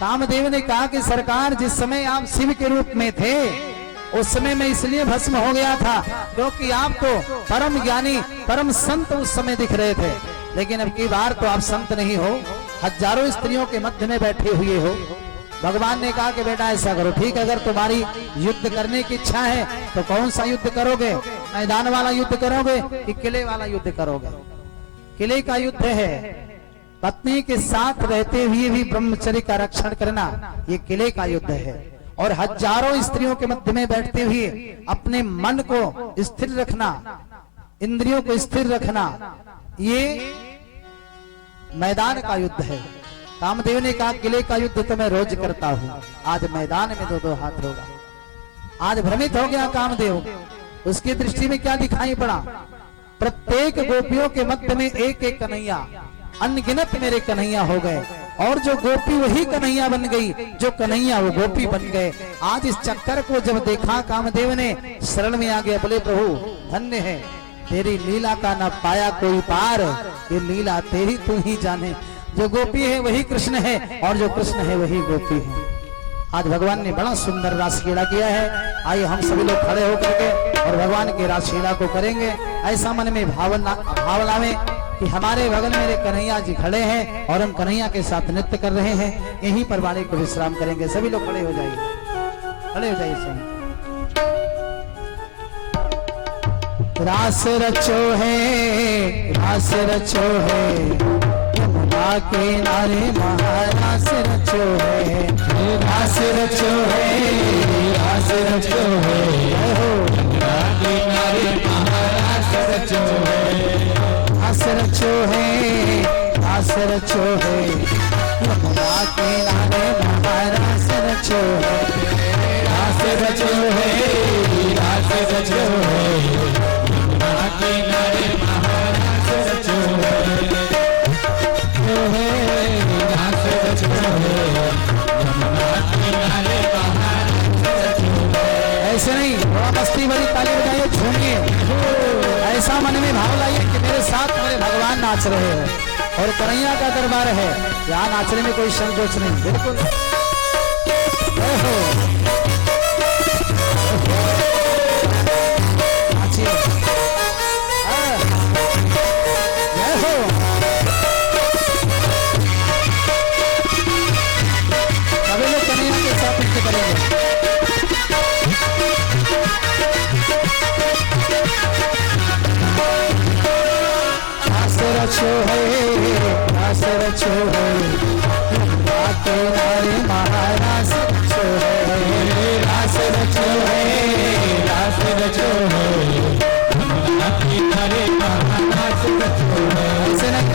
कामदेव ने कहा कि सरकार जिस समय आप शिव के रूप में थे उस समय मैं इसलिए भस्म हो गया था क्योंकि आप तो परम ज्ञानी परम संत उस समय दिख रहे थे, लेकिन अब की बार तो आप संत नहीं हो, हजारों स्त्रियों के मध्य में बैठे हुए हो। भगवान ने कहा कि बेटा ऐसा करो, ठीक है, अगर तुम्हारी युद्ध करने की इच्छा है तो कौन सा युद्ध करोगे? मैदान वाला युद्ध करोगे कि किले वाला युद्ध करोगे? किले का युद्ध है, पत्नी के साथ रहते हुए भी ब्रह्मचर्य का रक्षण करना, ये किले का युद्ध है। और हजारों स्त्रियों के मध्य में बैठते हुए अपने मन को स्थिर रखना, इंद्रियों को स्थिर रखना, ये मैदान का युद्ध है। कामदेव ने कहा किले का युद्ध तो मैं रोज करता हूँ, आज मैदान में दो हाथ होगा। आज भ्रमित हो गया कामदेव, उसकी दृष्टि में क्या दिखाई पड़ा? प्रत्येक गोपियों के मध्य में एक एक कन्हैया, अनगिनत मेरे कन्हैया हो गए, और जो गोपी वही कन्हैया बन गई, जो कन्हैया वो गोपी बन गए। आज इस चक्कर को जब देखा कामदेव ने शरण में आ गया, बोले प्रभु धन्य है, तेरी लीला का न पाया कोई पार, ये लीला तेरी तू ही जाने। जो गोपी है वही कृष्ण है और जो कृष्ण है वही गोपी है। आज भगवान ने बड़ा सुंदर रासलीला किया है। आइए हम सभी लोग खड़े होकर के और भगवान की रासलीला को करेंगे। ऐसा मन में भावना में कि हमारे बगल मेरे कन्हैया जी खड़े हैं और हम कन्हैया के साथ नृत्य कर रहे हैं। यहीं पर वाणी को विश्राम करेंगे। सभी लोग खड़े हो जाइए, खड़े हो जाइए सभी। रास रचो है, रास रचो है, यमुना किनारे महारास रचो है, रास रचो है, रास रचो है, यमुना किनारे महारास रचो है, रास रचो है, रास रचो है, यमुना किनारे महारास रचो है, रास रचो है, रास रचो है, किनारे महारास रचो है, रास रचो है, यमुना किनारे महारास रचो है। ऐसे नहीं, थोड़ा मस्ती भरी ताली बजाइए, झूमिए, ऐसा मन में भाव लाइए कि मेरे साथ मेरे भगवान नाच रहे हैं और कन्हैया का दरबार है, यहाँ नाचने में कोई संकोच नहीं। बिल्कुल रचो है, रास रचो है, यमुना किनारे महारास रचो है, रास रचो है, रास रचो है, यमुना किनारे महारास रचो है। ऐसे नहीं,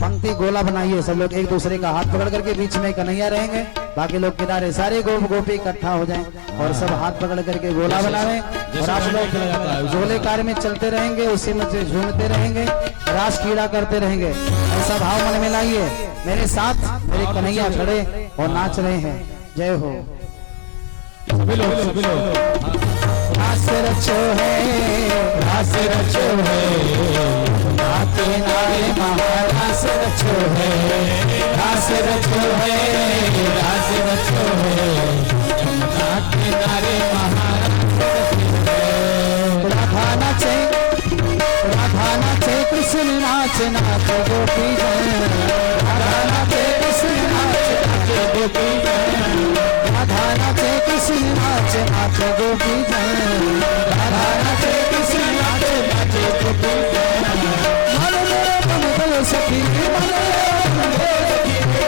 पंक्ति गोला बनाइए, सब लोग एक दूसरे का हाथ पकड़ करके बीच में कन्हैया रहेंगे, बाकी लोग किनारे, सारे गोप गोपी इकट्ठा हो जाएं और सब हाथ पकड़ करके गोला बनावें और आप लोग जोले कार्य में चलते रहेंगे, उसी में से झूमते रहेंगे, रास क्रीड़ा करते रहेंगे। ऐसा भाव मन में लाइए, मेरे साथ मेरे कन्हैया खड़े और नाच रहे हैं। जय हो। रास रचो है, रास रचो है, किनारे महारास रचो है, रास रचो है, रास रचो है, यमुना किनारे महारास रचो है। राधा नाचे, राधा नाचे, कृष्ण नाच नाच गोपी जन, राधा नाचे, कृष्ण नाच नाच गोपी जन, राधा नाचे, कृष्ण नाच नाच गोपी जन, राधा नाचे, कृष्ण नाच नाच गोपी जन। सखी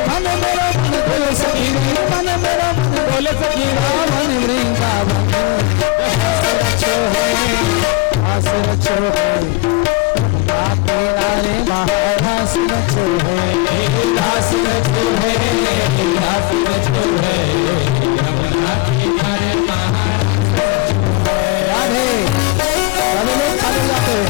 मन मेरा मन बोल सखी, मन मेरा मन बोल सखी, रामन वृंदावन। रास रचो है, रास रचो है, यमुना किनारे महारास रचो है, रास रचो है, रास रचो है, यमुना किनारे महारास रचो है। राधे, सब लोग खड़े जाते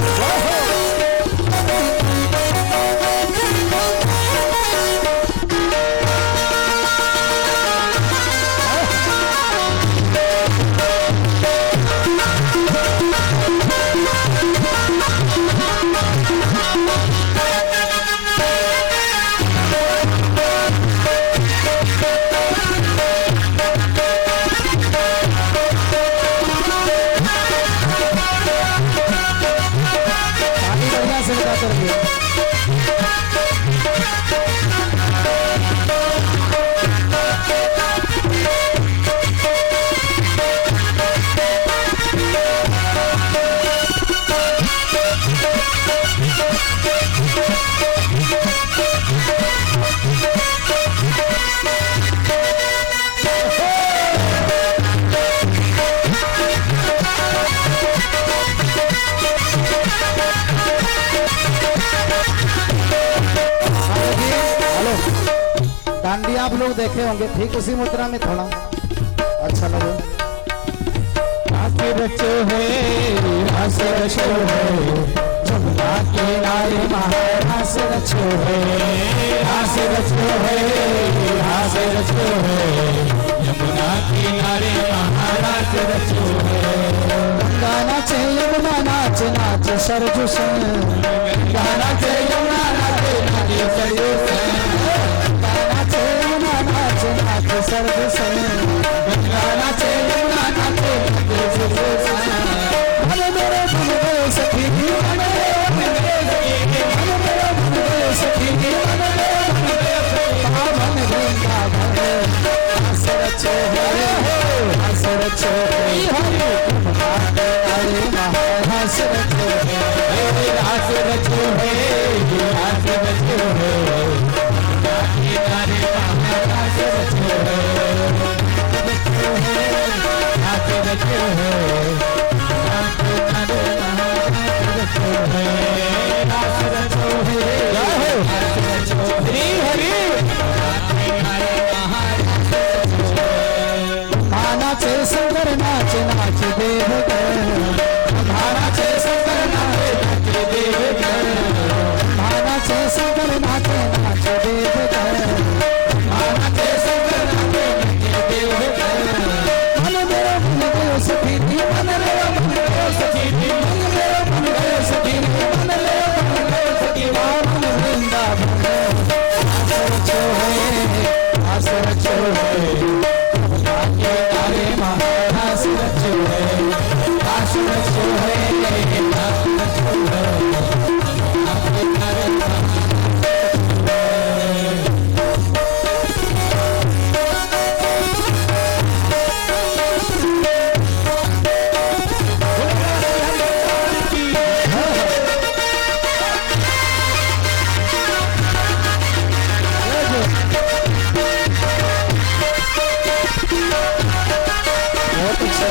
करके। हेलो, डांडिया आप लोग देखे होंगे, ठीक उसी मुद्रा में थोड़ा अच्छा लगे। रास रचो है, रास रचो है, जमुना किनारे महारास रचो है, रास रचो है, रास रचो है, यमुना किनारे महारास रचो है। गंगा नाचे यमुना नाच नाच सरजू सन, गंगा नाचे यमुना नाचे नाचे सरजू सन, गंगा नाचे यमुना नाच नाच सरजू सन, गंगा नाचे यमुना नाचे नाचे सरजू सन। मन मेरे मन गए सखी, मन मेरे मन गए सखी, मन मेरे मन गए सखी, मन मेरे मन गए सखी, पावन वृंदावन रास रचो है, रास रचो है, अरे महारास रचो है, रास रचो है, रास रचो है, यमुना किनारे महारास रचो है, रास रचो है, यमुना किनारे महारास रचो है, रास रचो है, रास रचो हरि हरि, यमुना किनारे महारास रचो है। नाचे शंकर नाच नाच देवगण, नाचे शंकर नाचे नाचे देवगण, नाचे शंकर नाचे नाच देवगण, नाचे शंकर नाचे नाचे देवगण। मन मेरा मन गयो सखी, मन मेरा मन गयो सखी, मन मेरा मन गयो सखी, मन मेरा मन गयो सखी, पावन वृंदावन रास रचो है, रास रचो है, किनारे महारास रचो है, रास रचो है, रास रचो है, किनारे महारास रचो है। बहुत अच्छा।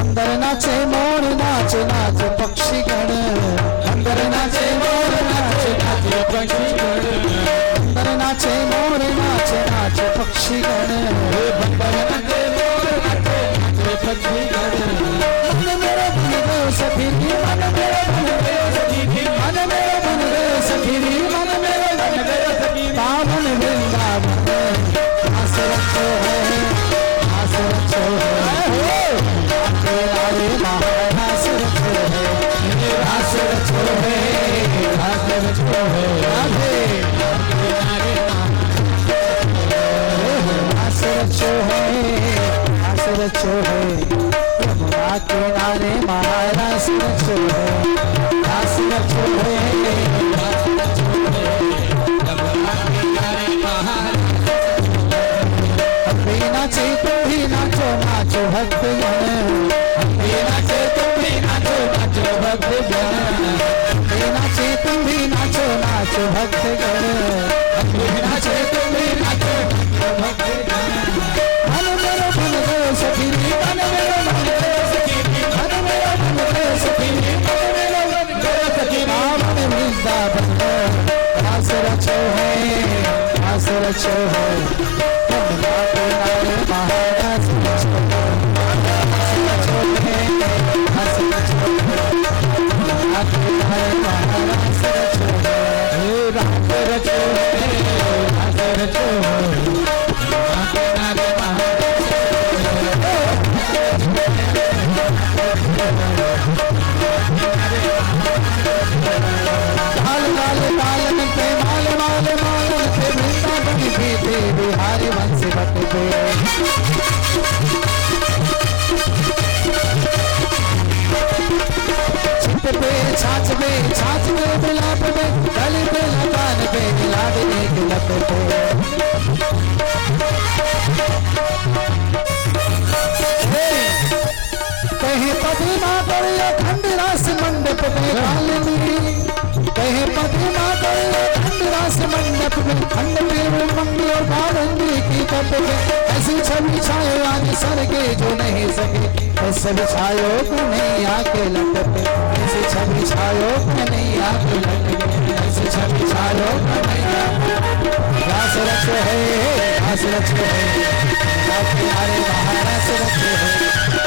अंदर नाचे मोर नाच नाच पक्षी गण, अंदर नाचे मोर नाचे नाचे पक्षी गण, अंदर नाचे मोर नाच नाच पक्षी गण, अंदर नाचे मोर नाचे नाचे पक्षी गण। मन मेरा मन गयो सखी, मन मेरा मन गयो सखी, मन मेरा मन गयो सखी, मन मेरा मन गयो सखी, पावन वृंदावन रास रचो है, रास रचो है, अरे महारास रचो है, रास रचो है, रास रचो है, राधे किनारे रास रचो है, रास रचो है, यमुना किनारे महारास रचो है, रास रचो है, रास रचो है, यमुना किनारे महारास भी नाचे तुम भी नाचो नाचो भक्त जन, नाचे तुम भी नाचो नाचो भक्त जन, भी नाचे तुम भी नाचो नाचो भक्त जन, नाचे तुम भी नाचो नाचो भक्त जन। मन मेरा मन गयो सखी, मन मेरा मन गयो सखी, मन मेरा मन गयो सखी, मन मेरा मन गयो सखी, पावन वृंदावन रास रचो है, रास रचो है, यमुना किनारे महारास रचो है, रास रचो है, रास रचो है, यमुना किनारे महारास रचो है, रास रचो है, रास रचो है, यमुना किनारे महारास ताल ताल तालन पे माल माल मालन पे वृंदावन की पट पे। छित पे छाछ पे बिलाप पे, गली पे लगान पे, लाडली के लप पे। कहे पद्मा कर अखंड रास मंडप में कालिनी, कहे पद्मा कर अखंड रास मंडप में, खंड में मंगल बारंगी की तप में। ऐसी छवि छायो आज सरगे जो नहीं सके, ऐसे बिछायो को नहीं आके लट पे। ऐसी छवि छायो को नहीं आके लट पे, ऐसी छवि छायो को नहीं आके। घास रच है, घास रच है, किनारे बाहर घास रच है,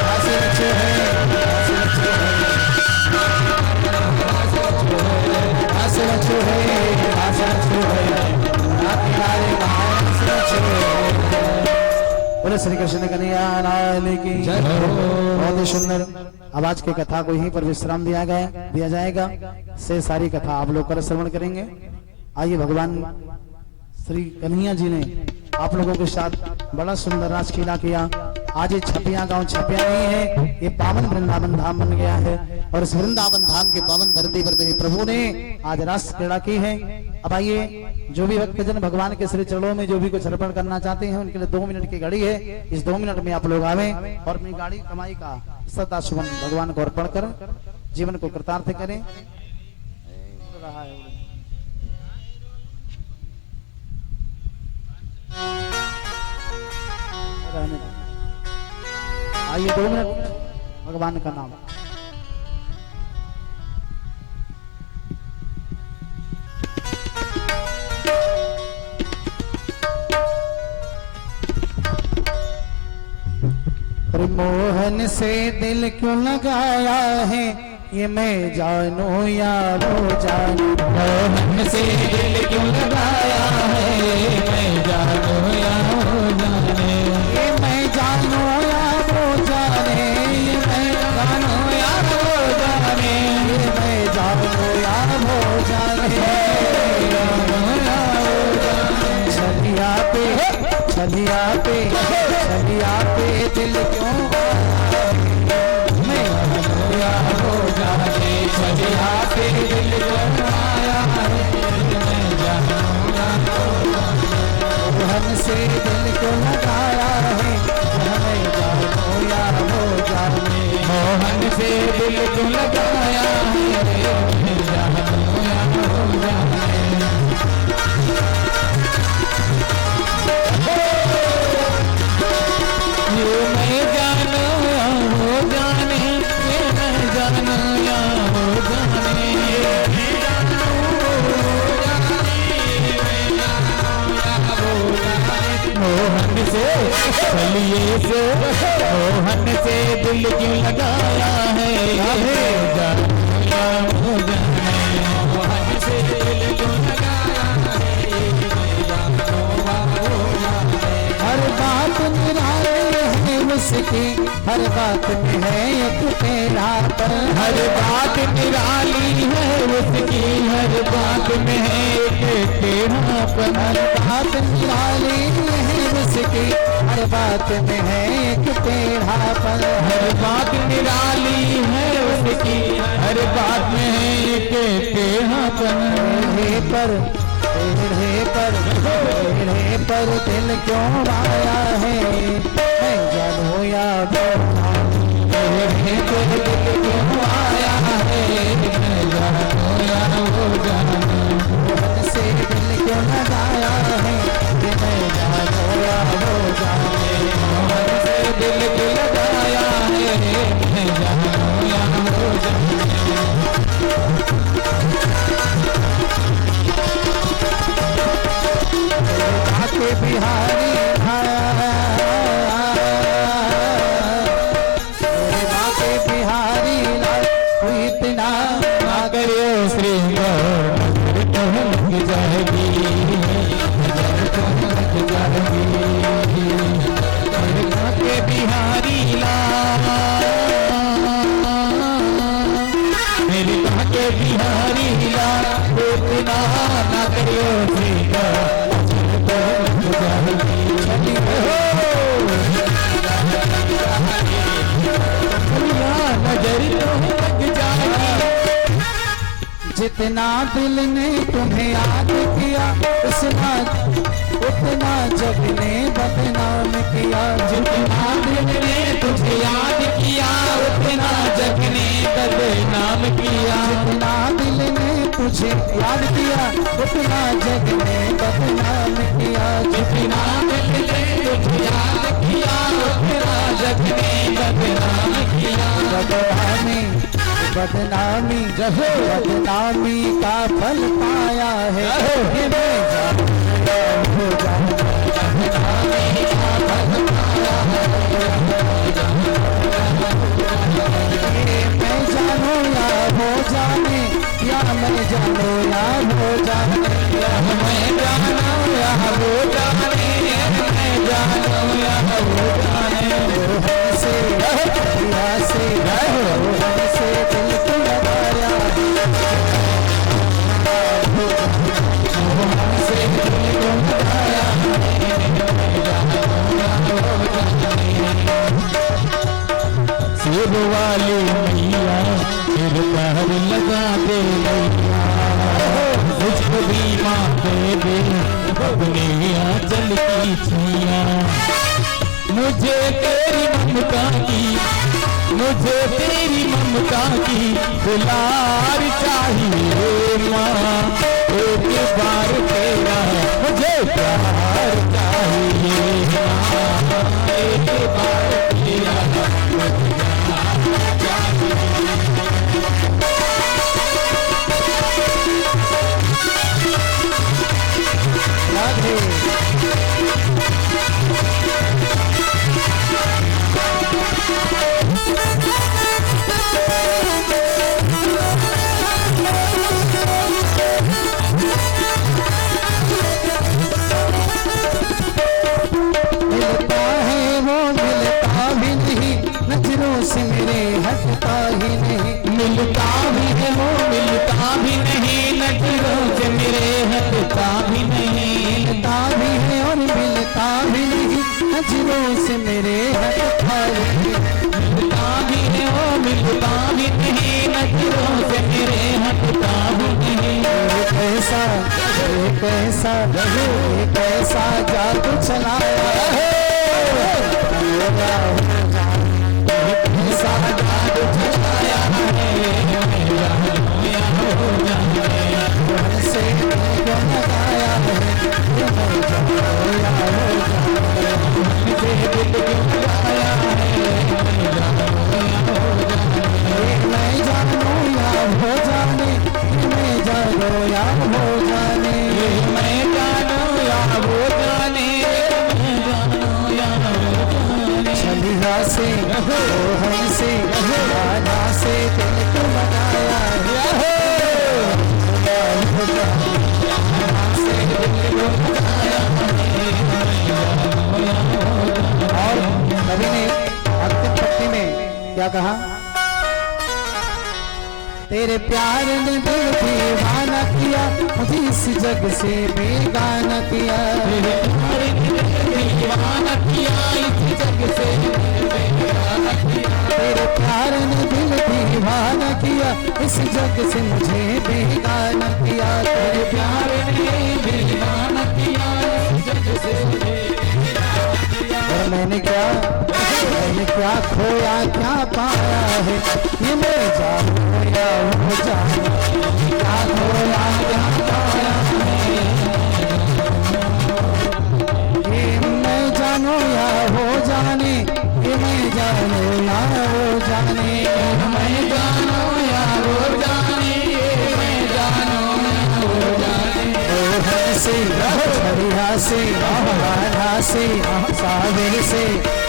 घास रच है, घास रच है, घास रच है, घास रच है, किनारे बाहर घास रच है। बोले श्री कृष्ण कन्हैया लाल की जय हो। बहुत ही सुंदर। अब आज की कथा को यहीं पर विश्राम दिया जाएगा। से सारी कथा आप लोग कर श्रवण करेंगे। आइए, भगवान श्री कन्हैया जी ने आप लोगों के साथ बड़ा सुंदर रासलीला किया। आज ये छपिया गांव छपिया नहीं है, ये पावन वृंदावन धाम बन गया है। और इस वृंदावन धाम के पावन धरती पर मेरे प्रभु ने आज रास क्रीड़ा की है। अब आइए, जो भी भक्तजन भगवान के श्री चरणों में जो भी कुछ अर्पण करना चाहते हैं, उनके लिए 2 मिनट की घड़ी है। इस 2 मिनट में आप लोग आवे और अपनी गाड़ी कमाई का सदा सुमन भगवान को अर्पण कर जीवन को कृतार्थ करें। आइए, 2 मिनट भगवान का नाम। मोहन से दिल क्यों लगाया है, ये मैं जानू या वो जानू। मोहन से दिल क्यों लगाया है, ये मैं जानू या वो जाने। ये मैं जानू या वो जाने, ये मैं जानू या वो जाने, ये मैं जानू या वो जाने। छलिया पे छलिया पे छलिया पे दिल क्यों मैं जानू या वो जाने। छलिया पे दिल क्यों आया है, मैं जानू या वो जाने। मोहन से दिल क्यों लगाया है, मैं जानू या वो जाने। मोहन से दिल क्यों लगाया है, मैं जानू या वो जाने। ये मैं जानू या वो जाने, ये मैं जानू या वो जाने। मोहन से चलिए से मोहन से दिल क्यों लगाया है, जानू या वो जाने। मोहन से दिल क्यों लगाया है, जानू या वो जाने। हर बात निराली है उसकी, हर बात में है एक तेरापन। हर बात निराली है उसकी, हर बात में है एक तेरापन। हर बात निराली है उसकी, हर बात में है एक टेढ़ापन। हर बात निराली है उसकी, हर बात में है एक टेढ़ापन। टेढ़े पर दिल क्यों आया है, मैं जानू या वो जाने। टेढ़े पर दिल क्यों आया है, मैं जानू या वो जाने। मोहन से दिल क्यों लगाया है, मैं जानू या वो जाने। मोहन से दिल क्यों लगाया है, मैं जानू या वो जाने। आके बिहारी बाके बिहारी लाल, कोई इतना ना करियो श्री लग जाएगी, लग जाएगी। बाके बिहारी लाल, मेरे बाके बिहारी लाल, कोई इतना ना करियो श्री लग जाएगी। जितना दिल ने तुम्हें याद किया उतना जग ने बदनाम किया। जितना दिल ने तुझे याद किया उतना जग ने बदनाम किया। जितना दिल ने तुझे याद किया उतना जग ने बदनाम किया। जितना दिल ने तुझे याद किया उतना जग ने बदनाम किया। बदनामी बदनामी का फल पाया है। ये मैं जानूं या हो जाऊं, बदनामी का फल पाया है। ये मैं जानूं या हो जाने, या मैं जानूं या हो जाने, या मैं जानूं या हो जाने, मैं जानूं या हो जाने। रोहन से दिया से रोहन से दिल को लगाया, रोहन से दिल को लगाया। सिर वाली मैया सिर पर लगा दे मैया, मुझको भी माँ दे दे अपने आंचल की छैया। मुझे तेरी ममता की, मुझे तेरी ममता की दुलार चाहिए माँ। एक बार तेरा मुझे प्यार चाहिए माँ। एक बार तेरा मुझे प्यार चाहिए। राधे मिलता है वो मिलता भी नहीं, नजरों से मेरे हटता ही नहीं। मिलता भी है वो मिलता भी नहीं, नजरों से मेरे हटता भी नहीं। मिलता भी है और मिलता भी नहीं, नजरों से मेरे हटता ही नहीं। मिलता भी है वो मिलता भी नहीं, नजरों से मेरे हटता भी नहीं। कैसा जादू चलाया है, कैसा जादू चलाया है, से दिल को लगाया है। मैं जानूं या हो जाने, मैं जानूं या हो जाने। मैं जानूं या वो जाने, मैं जानूं या वो जाने। छलिया से रोहन से राधा से दिल को लगाया है। और कवि ने अंतिम पंक्ति में क्या कहा? तेरे प्यार ने दिल दीवाना किया, मुझे इस जग से बेगाना किया। तेरे प्यार ने दीवाना किया, इस जग से बेगाना किया। तेरे प्यार ने दिल दीवाना किया, इस जग से मुझे बेगाना किया। तेरे प्यार ने दीवाना किया, इस जग से और मैंने क्या खोया क्या पाया है, ये मैं जानूं या हो जाने। क्या खोया क्या पाया है, ये मैं जानूं या हो जाने, ये मैं जानूं या हो जाने। मैं जानूं या वो जाने, मैं जानूं या वो जाने। रोहन से छड़िया से राधा से सागर से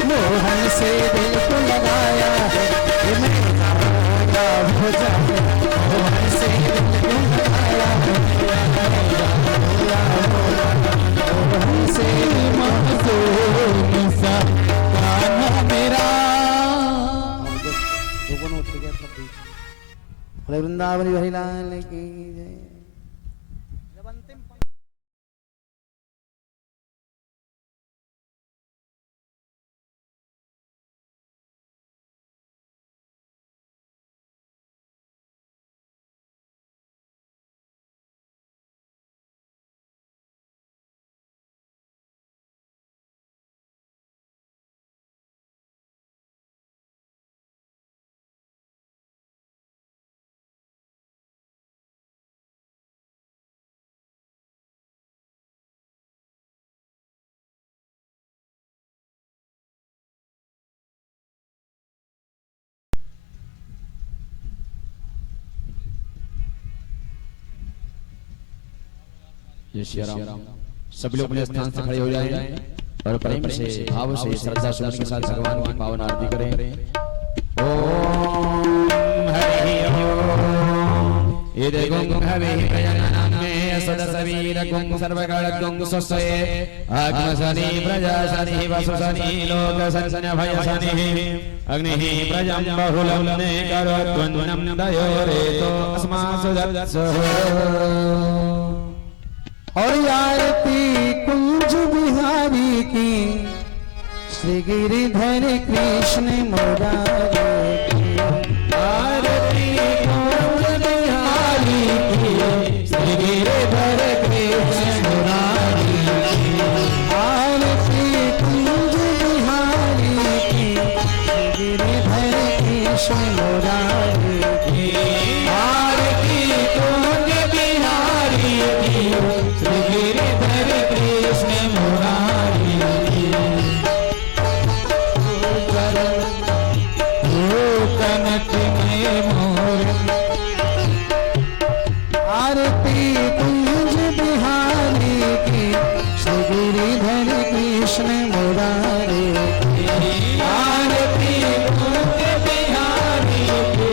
मोहन से दिल को लगाया है, ये मैं जानूं या हो जाने। मोहन से दिल को लगाया है, मोहन से मखदूम सा गाना मेरा। वृंदावन बिहारी लाल की जय। जय श्री राम। सभी लोग अपने स्थान से खड़े हो जाएं और प्रेम से भाव से श्रद्धा सुमन के साथ भगवान की पावन आरती करें। ओम हरि ओम। ये देखो हरि प्रजननमे सदसवीर गुं सर्वकाल गुं स्वस्वये आत्मसनि प्रजासनि वसुसनि लोकसंसन्य भयसनि अग्निः प्रजं बहुलं ने करोत्वन्नं दयोरेतो अस्मासु दत्सः। और आरती कुंज बिहारी की श्री गिरिधर कृष्ण मुरारी की। आरती कुंज बिहारी की श्री गिरिधर कृष्ण मुरारी की। आरती कुंज बिहारी की श्री गिरिधर कृष्ण मुरारी की। आरती कुंज बिहारी की श्री गिरिधर कृष्ण मुरारी की। कनक में मोर। आरती कुंज बिहारी की श्री गिरिधर कृष्ण मुरारी की। आरती कुंज बिहारी की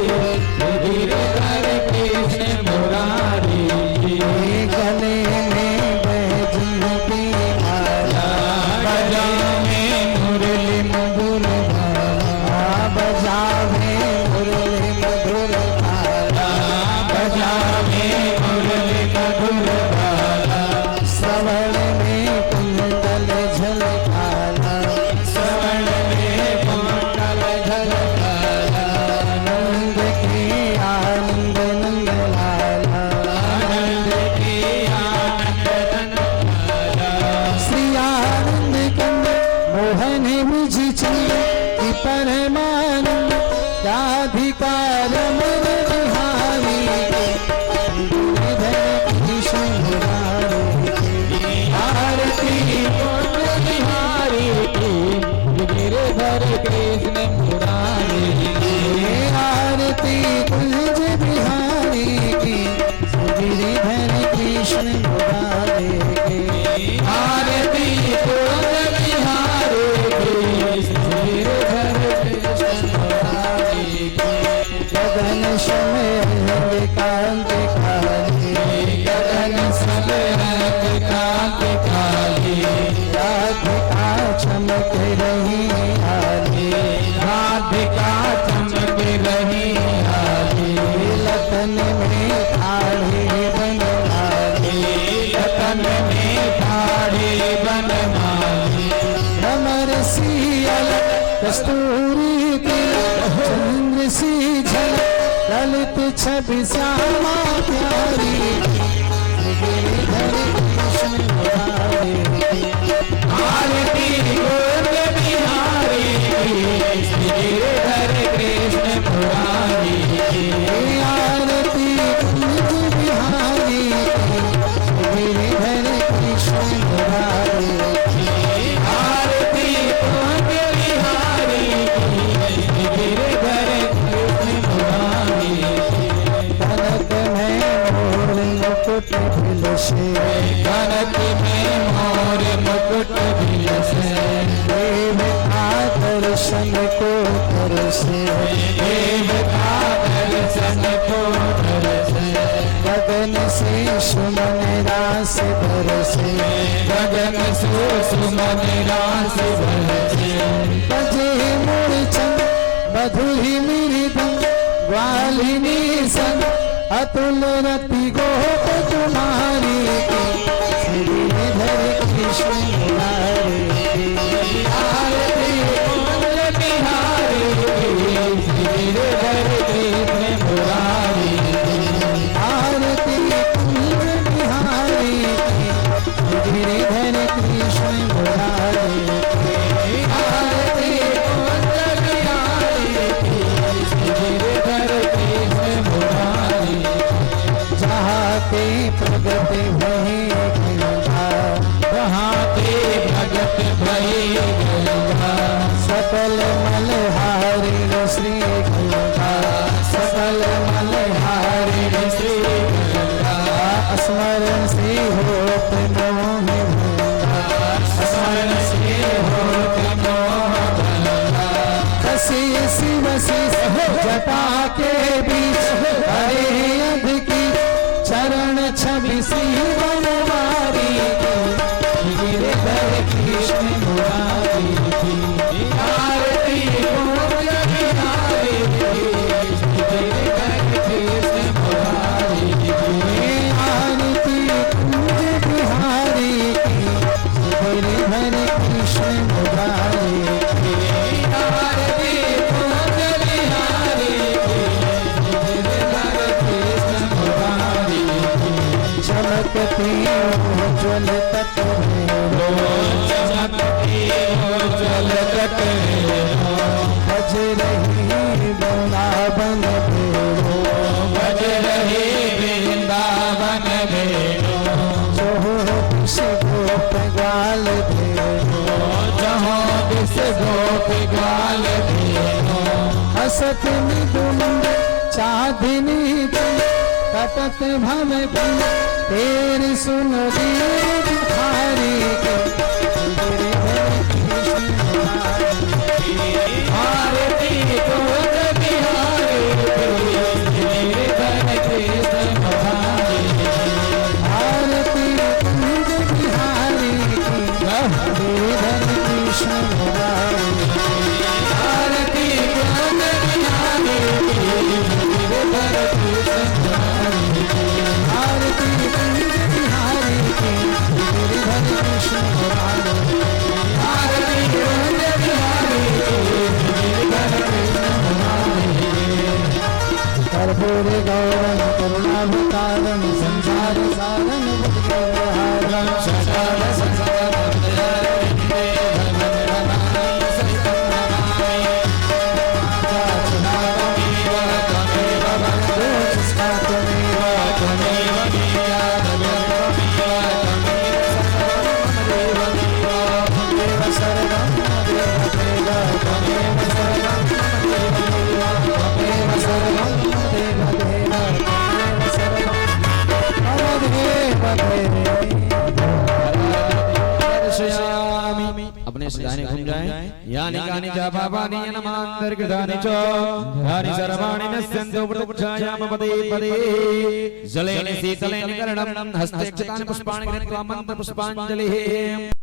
श्री गिरिधर कृष्ण मुरारी की। गले में बैजंती माला बजा में मुरली मधुर भाला बजावे मुरली मधुर भाला बजा में मुरली मधुर बाला। श्रवण में कुंडल झलकाला श्रवण में कुंडल झलकाला। आनंद के आनंद नंद लाला आनंद की आनंद नंदलाला। श्री आनंद कंद मोहन विज चंद की परमानंद राधिकार मन बिहारी गिरिधर कृष्ण मुरारी की। आरती कुंज बिहारी की गिरिधर कृष्ण मुरारी की। आरती कुंज बिहारी की गिरिधर कृष्ण मुरारी की। आरती कुंज बिहारी की गिरिधर कृष्ण मुरारी की। गगन समय कांत काली गगन सब रंग कांति काली। राधिका चमक रही आली राधिका चमक रही आली। लतन में ठाढ़ी बनवाली रतन में ठाढ़ी बनमाली। भ्रमर सी अलग कस्तूरी तिलक चंद्र सी झलक ललित छवि श्यामा प्यारी गिरिधर कृष्ण मुरारी की। आरती कुंज बिहारी की श्री गिरिधर कृष्ण मुरारी की। आरती कुंज बिहारी की गिरिधर कृष्ण मुरारी की। आरती कुंज बिहारी की श्री गिरिधर कृष्ण मुरारी की। कनक में मोर मुकुट बिलसे कनक में मोर मुकुट बिलसे। देव का दर्शन को तरसे देव का दर्शन को तरसे। गगन से सुमन रास बरसे गगन सुमन रास बरसे। बजे मूर्छन मधुरी मृदंग ग्वालिनी संग अतुल रति गोप कुमारी की श्री गिरिधर कृष्ण मुरारी की। आरती कुंज बिहारी की श्री गिरिधर कृष्ण मुरारी की। आरती कुंज बिहारी की गिरिधर कृष्ण मुरारी की। आरती कुंज बिहारी की श्री गिरिधर कृष्ण मुरारी की। जहाँ के प्रगति वहीं गंगा वहाँ के भगत भई गंगा। सकल मलहारी श्री गंगा सकल मलहारी श्री गंगा स्मरण से होते गिरिधर कृष्ण मुरारी की आरती कुंज बिहारी की गिरिधर कृष्ण मुरारी की आरती कुंज बिहारी की गिरिधर कृष्ण मुरारी की आरती कुंज बिहारी की गिरिधर कृष्ण मुरारी की चमकती उज्ज्वल तट चमकती उज्ज्वल तट बज रही वृंदावन भेड़ो बज रही वृंदावन भेड़ो जो विष गोप ग्वाल भेड़ो जहो विष गोप ग्वाल भेड़ो हसत निकुंज चांदनी कटत भव तेरी सुन दीप हारी के गिरिधर कृष्ण मुरारी आरती कुंज बिहारी गिरिधर कृष्ण मुरारी आरती कुंज बिहारी गिरिधर कृष्ण मुरारी आरती कुंज बिहारी गिरिधर कृष्ण मुरारी आरती कुंज बिहारी की गिरिधर कृष्ण मुरारी आरती कुंज बिहारी की गिरिधर कृष्ण मुरारी कर्पूर गौरम करुणावतारम संसार सारम बुद्धिहारम सदार संसार अपने सजाने घूम जाएं यानी कानि जा बाबानि नमांतर कृतानि च यानि सर्वाणि नश्यन्तो वृक्षायाम पदे पदे जलेन शीतलेन करणं हस्ते चितानि पुष्पाणि कृत्वा मंत्र पुष्पांजलिः